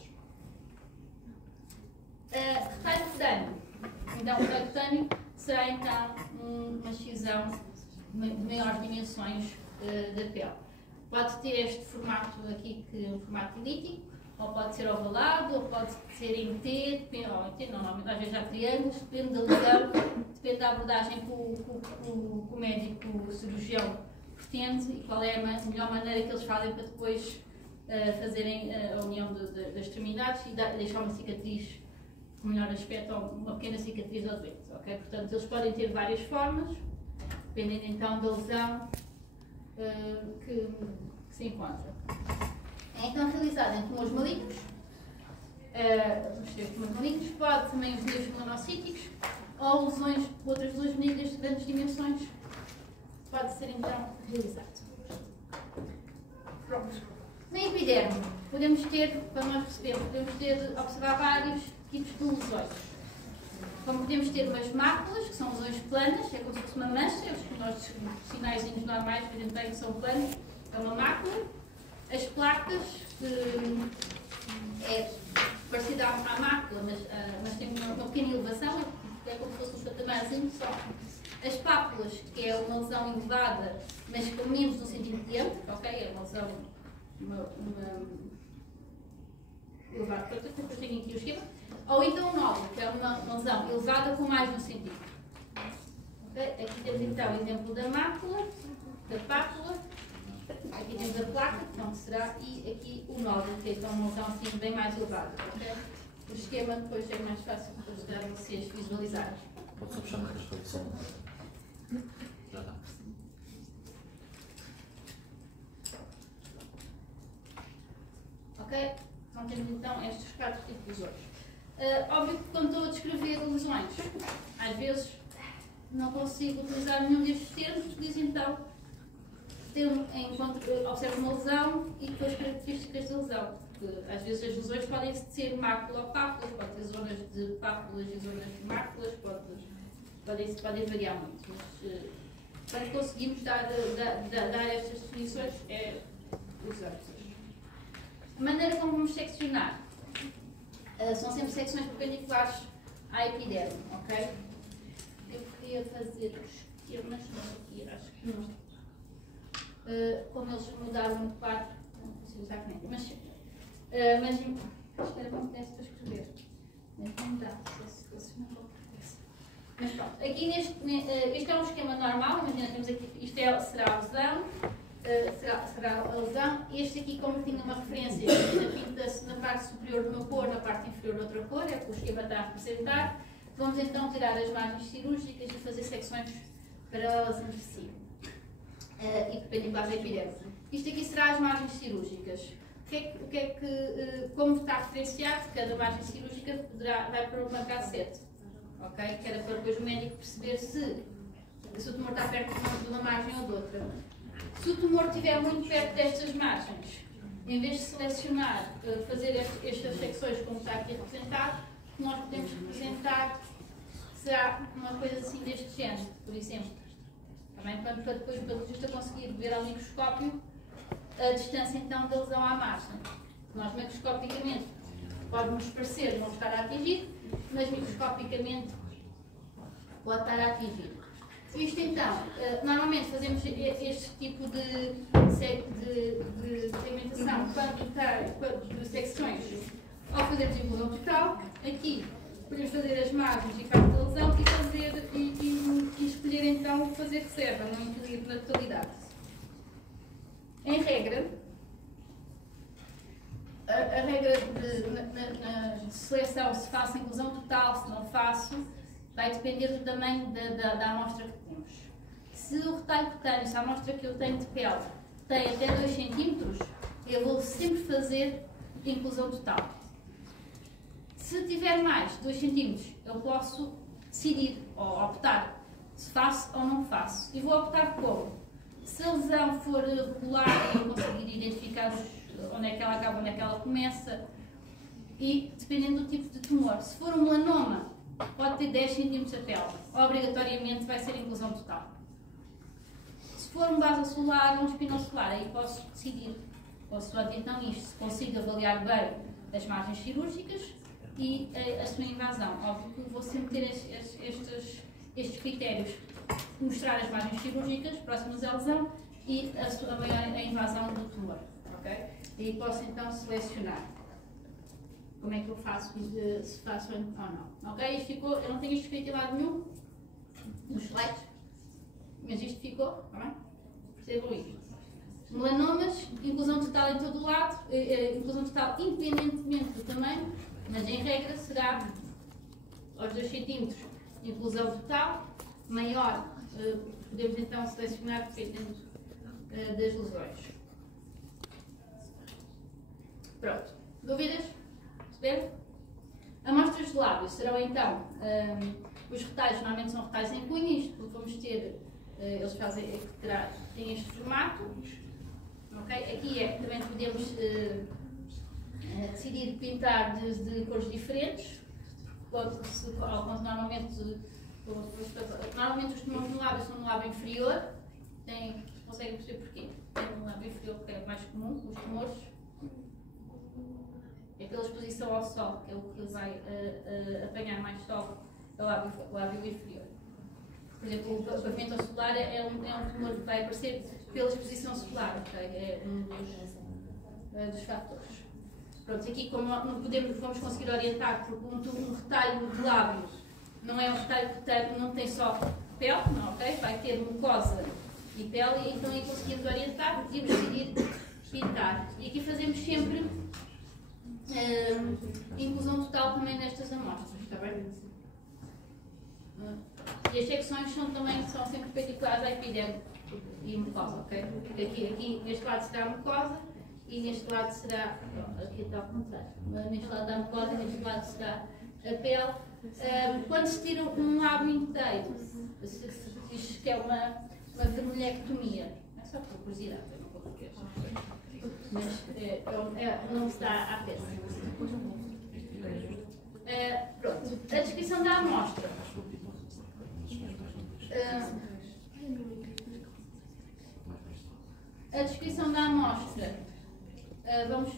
Retalho cutâneo. Então, o retalho cutâneo será então uma excisão de maiores dimensões da pele. Pode ter este formato aqui, que é um formato elíptico, ou pode ser ovalado, ou pode ser em T, normalmente às vezes há triângulos, depende da lesão, depende da abordagem que o médico cirurgião pretende e qual é a melhor maneira que eles fazem para depois fazerem a união das extremidades e deixar uma cicatriz com melhor aspecto, ou uma pequena cicatriz ao doente, ok? Portanto, eles podem ter várias formas, dependendo então da lesão que se encontra. É então realizado em tumores malignos, pode também os nervos melanocíticos ou lesões, outras lesões benignas de grandes dimensões, pode ser então realizado. Pronto. Na epiderme, podemos ter, para nós percebermos, observar vários tipos de lesões. Como podemos ter umas máculas, que são lesões planas, é como se fosse uma mancha, os sinaizinhos normais que a gente tem que são planos, é uma mácula. As placas, é parecida à mácula, mas tem uma pequena elevação, é como se fosse um patamarzinho só. As pápulas, que é uma lesão elevada, mas com menos de 1 centímetro de diâmetro, ok? É uma lesão elevada, depois tenho aqui o esquema. Ou então um nódulo, que é uma lesão elevada com mais de 1 centímetro. Okay? Aqui temos então o exemplo da mácula, da pápula. Aqui temos a placa, então será, e aqui o nódulo, que é então uma lesão assim bem mais elevada. Okay? O esquema depois é mais fácil para ajudar vocês a visualizarem. Pode só puxar mais para a posição. Já dá. Ok? Não temos então estes 4 tipos de lesões. Óbvio que quando estou a descrever lesões, às vezes não consigo utilizar nenhum destes termos, diz então, observo uma lesão e depois características da lesão. Porque às vezes as lesões podem ser mácula ou pápulas, podem ter zonas de pápulas e zonas de máculas, podem variar muito. Mas quando conseguimos dar estas definições é usar. A maneira como vamos seccionar são sempre secções perpendiculares à epiderme, ok? Eu queria fazer os esquemas, mas aqui acho que não. Como eles mudaram de quadro, não consigo usar a caneta, mas espero que não pudesse para escrever. Mas não dá, se não acontece. Mas pronto, aqui isto é um esquema normal, imagina, temos aqui, isto será a lesão. Será a lesão. Este aqui, como tinha uma referência, pinta-se na parte superior de uma cor, na parte inferior de outra cor, é o que o esquema está a representar. Vamos então tirar as margens cirúrgicas e fazer secções paralelas entre si. E perpendiculares à epiderme. Isto aqui será as margens cirúrgicas. Como está referenciado, cada margem cirúrgica vai para uma K7. Okay? Que era para depois o médico perceber se o tumor está perto de uma margem ou de outra. Se o tumor estiver muito perto destas margens, em vez de selecionar, fazer estas secções como está aqui representado, o que nós podemos representar será uma coisa assim deste género, por exemplo. Também para depois o patologista conseguir ver ao microscópio a distância então da lesão à margem. Nós microscopicamente pode-nos parecer não estar a atingir, mas microscopicamente pode estar a atingir. Isto então, normalmente fazemos este tipo de segmentação de secções ao fazermos inclusão total. Aqui podemos fazer as margens e parte da lesão e escolher então fazer reserva, não incluir na totalidade. Em regra, a regra de seleção, se faço inclusão total, se não faço, vai depender do tamanho da amostra que temos. Se o retalho cutâneo, se a amostra que eu tenho de pele tem até 2 cm, eu vou sempre fazer inclusão total. Se tiver mais de 2 cm, eu posso decidir ou optar se faço ou não faço. E vou optar como? Se a lesão for regular, eu conseguir identificar onde é que ela acaba, onde é que ela começa, e dependendo do tipo de tumor. Se for um melanoma, pode ter 10 cm a pele, obrigatoriamente vai ser inclusão total. Se for um basocelular ou um espinocelular, aí posso decidir, posso só então isto, se consigo avaliar bem as margens cirúrgicas e a sua invasão. Óbvio que vou sempre ter estes critérios, mostrar as margens cirúrgicas próximas à lesão e a invasão do tumor. Okay? E posso então selecionar como é que eu faço, se faço ou não. Ok? Isto ficou, eu não tenho isto escrito em lado nenhum nos slides, mas isto ficou, está bem? Percebam isto. Melanomas, inclusão total em todo o lado, inclusão total independentemente do tamanho, mas em regra será aos 2 cm inclusão total, maior, podemos então selecionar dependendo das lesões. Pronto. Dúvidas? Percebe? Amostras de lábios serão então, os retalhos normalmente são retalhos em cunha, isto porque vamos ter, eles têm este formato. Okay? Aqui também podemos decidir pintar de cores diferentes, normalmente os tumores no lábio são no lábio inferior, conseguem perceber porquê? Tem no lábio inferior que é mais comum, os tumores. É pela exposição ao sol, que é o que vai apanhar mais sol, é o lábio inferior. Por exemplo, o pavimento solar é um tumor que vai aparecer pela exposição solar, okay? É um dos fatores. Pronto, aqui como vamos conseguir orientar, porque um retalho de lábios não é um retalho que não tem só pele, não, okay? Vai ter mucosa e pele, e então aí conseguimos orientar, podíamos decidir pintar. E aqui fazemos sempre inclusão total também nestas amostras, está bem? E as secções são sempre perpendiculares à epiderme e mucosa, ok? Aqui este lado será a mucosa e neste lado será, aqui está ao contrário, neste lado da mucosa e neste lado será a pele. Quando se tira um lábio inteiro, se diz que é uma vermelhectomia, não é só por curiosidade, eu não vou porque mas não se dá à peça. Pronto, a descrição da amostra. A descrição da amostra, vamos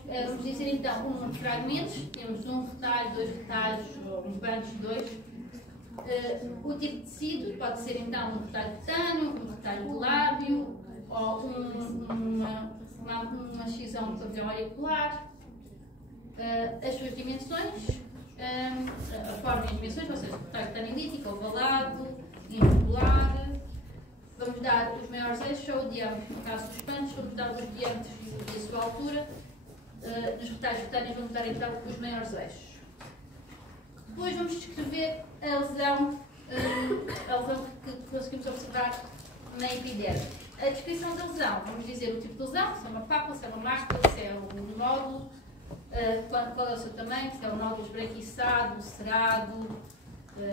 dizer então um fragmentos, temos um retalho, 2 retalhos, ou uns bancos, 2. O tipo de tecido pode ser então um retalho de cutâneo, um retalho de lábio, ou uma excisão de pavilhão auricular. As suas dimensões, a forma e as dimensões, ou seja, retalho tanilítico, ovalado, irregular. Vamos dar os maiores eixos ou o diâmetro, no caso dos panos, vamos dar os diâmetros e a sua altura. Nos retalhos cutâneos vamos dar então os maiores eixos. Depois vamos descrever a lesão que conseguimos observar na epiderme. A descrição da lesão, vamos dizer o tipo de lesão, se é uma pápula, se é uma máscula, se é um nódulo, qual é o seu tamanho, se é um nódulo esbranquiçado, cerado,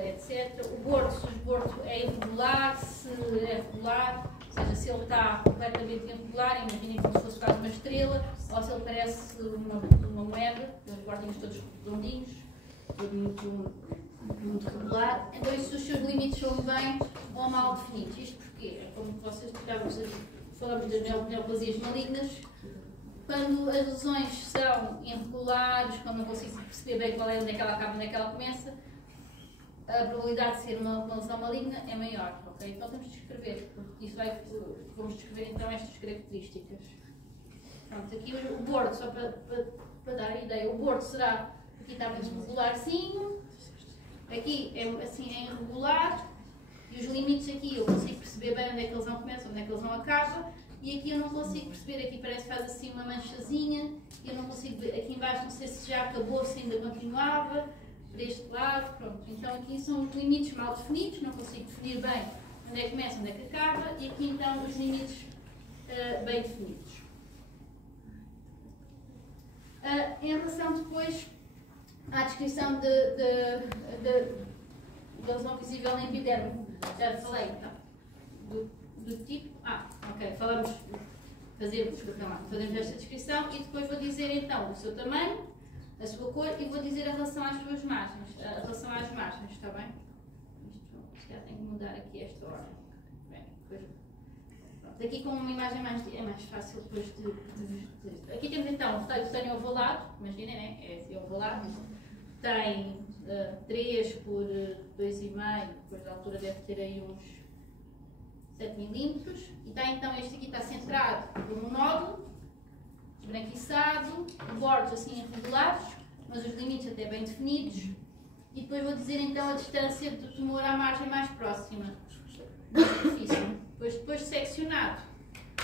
etc. O bordo, se o bordo é irregular, se é regular, ou seja, se ele está completamente irregular, imaginem como se fosse quase uma estrela, ou se ele parece uma moeda, os bordinhos todos redondinhos, tudo muito regular. Então, se os seus limites são bem ou mal definidos. Isto porque, como vocês falamos das neoplasias malignas, quando as lesões são irregulares, quando não consigo perceber bem qual é onde é que ela acaba e onde é que ela começa, a probabilidade de ser uma lesão maligna é maior, ok? Então temos de descrever, vamos descrever então estas características. Pronto, aqui o bordo, só para dar a ideia, o bordo será, aqui está muito regularzinho, aqui é assim é irregular, e os limites aqui eu consigo perceber bem onde é que a lesão começa, onde é que a lesão acaba, e aqui eu não consigo perceber, aqui parece que faz assim uma manchazinha, e eu não consigo ver, aqui embaixo não sei se já acabou, se ainda continuava, deste lado, pronto. Então aqui são os limites mal definidos, não consigo definir bem onde é que começa, onde é que acaba, e aqui então os limites bem definidos. Em relação depois à descrição da lesão visível na epiderme, já falei então, do tipo, ok, fazemos esta descrição e depois vou dizer então o seu tamanho, a sua cor e vou dizer a relação às suas margens, está bem? Isto já tem que mudar aqui esta ordem. Bem, depois, pronto, aqui com uma imagem é mais fácil depois de. Aqui temos então o retalho cutâneo ovalado, imaginem, né? É assim, ovalado. Tem 3 por 2,5, depois da altura deve ter aí uns 7 milímetros. E está então, este aqui está centrado por um nódulo esbranquiçado, bordos assim irregulares, mas os limites até bem definidos. E depois vou dizer então a distância do tumor à margem mais próxima da superfície. Depois de seccionado,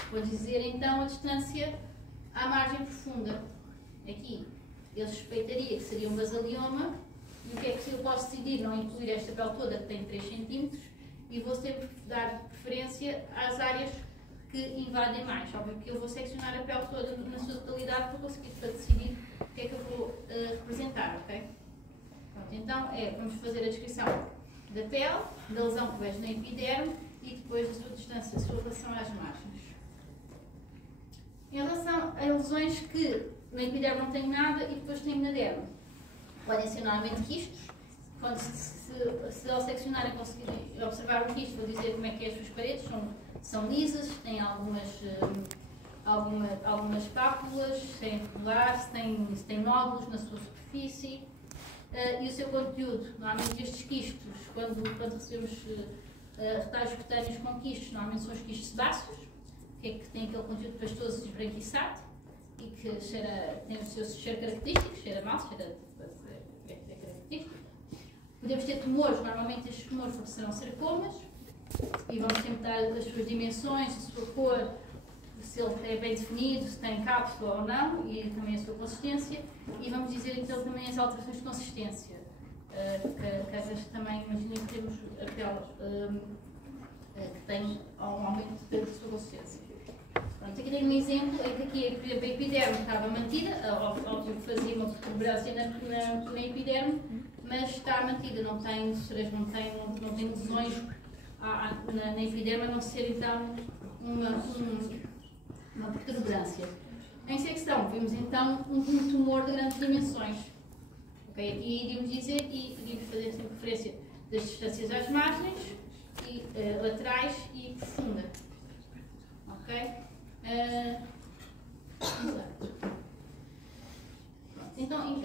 vou dizer então a distância à margem profunda. Aqui, eu suspeitaria que seria um basalioma. E o que é que eu posso decidir? Não incluir esta pele toda, que tem 3 cm, e vou sempre dar preferência às áreas que invadem mais. Óbvio que eu vou seccionar a pele toda na sua totalidade para conseguir decidir o que é que eu vou representar, ok? Pronto, então, vamos fazer a descrição da pele, da lesão que vejo na epiderme e depois da sua distância, a sua relação às margens. Em relação a lesões que na epiderme não têm nada e depois têm na derme, podem ser normalmente quistos. Quando se ao seccionarem conseguirem observar um quisto, vou dizer como é que é as suas paredes, são lisas, têm algumas pápulas, têm irregulares, têm nódulos na sua superfície e o seu conteúdo. Normalmente estes quistos, quando recebemos retalhos cutâneos com quistos, normalmente são os quistos sebáceos, que têm aquele conteúdo pastoso esbranquiçado e que tem o seu cheiro característico, cheira mal, é característico. Podemos ter tumores, normalmente estes tumores serão sarcomas, e vamos sempre dar as suas dimensões, a sua cor, se ele é bem definido, se tem cápsula ou não, e também a sua consistência. E vamos dizer então também as alterações de consistência, que às vezes também imaginem que temos a pele que tem um aumento da sua consistência. Aqui tenho um exemplo em que aqui, por exemplo, a epiderme estava mantida, óbvio que fazia uma protuberância na epiderme, mas está mantida, não tem úlceras, não tem lesões na epiderme, a não ser então uma protuberância. Em secção, vimos então um tumor de grandes dimensões. Okay? Aqui iríamos dizer, e iríamos fazer sempre referência das distâncias às margens, e, laterais e profunda. Ok? Então, em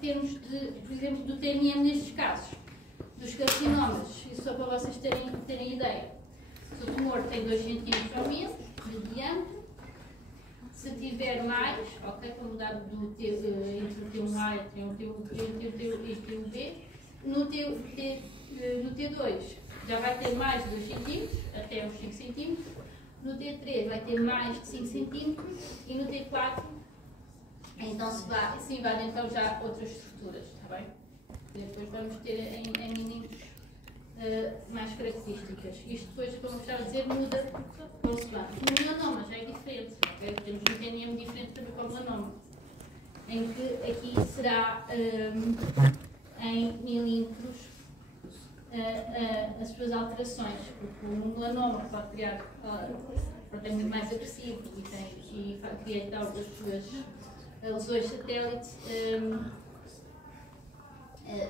termos de, por exemplo, do TNM nestes casos, dos carcinomas, isso só para vocês terem ideia. Se o tumor tem 2 cm ou menos de diâmetro, se tiver mais, ok, para mudar entre o T1A e o T1B, no T2 já vai ter mais de 2 cm, até os 5 cm, no T3 vai ter mais de 5 cm e no T4 então se invadem então já outras estruturas, está bem? Depois vamos ter em mínimos mais características. Isto depois, como eu estava a dizer, muda consoante. No melanoma já é diferente, okay? Temos um TNM diferente também para o melanoma, em que aqui será em milímetros as suas alterações, porque o melanoma pode criar, é muito mais agressivo e cria então as suas lesões satélite,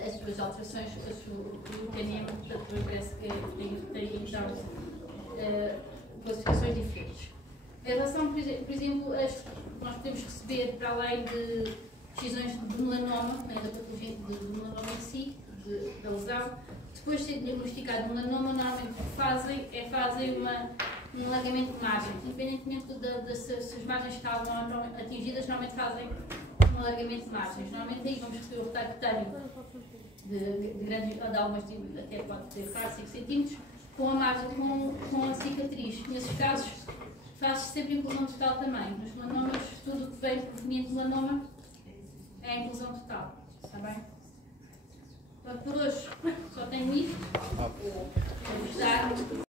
as suas alterações, o TNM parece que tem então classificações diferentes. Em relação, por exemplo, nós podemos receber, para além de decisões de melanoma, da patologia do melanoma em si, da lesão, depois de ser diagnosticado melanoma, normalmente fazem um alargamento de margem. Independentemente se as margens estavam atingidas, normalmente fazem um alargamento de margens. Normalmente aí vamos receber o retalho cutâneo de grandes, de algumas até pode ter 5 cm, com a margem, com a cicatriz. Nesses casos, faz-se sempre inclusão total também. Nos melanomas, tudo o que vem proveniente do melanoma é a inclusão total. Está bem? Por hoje, só tenho isto. Vou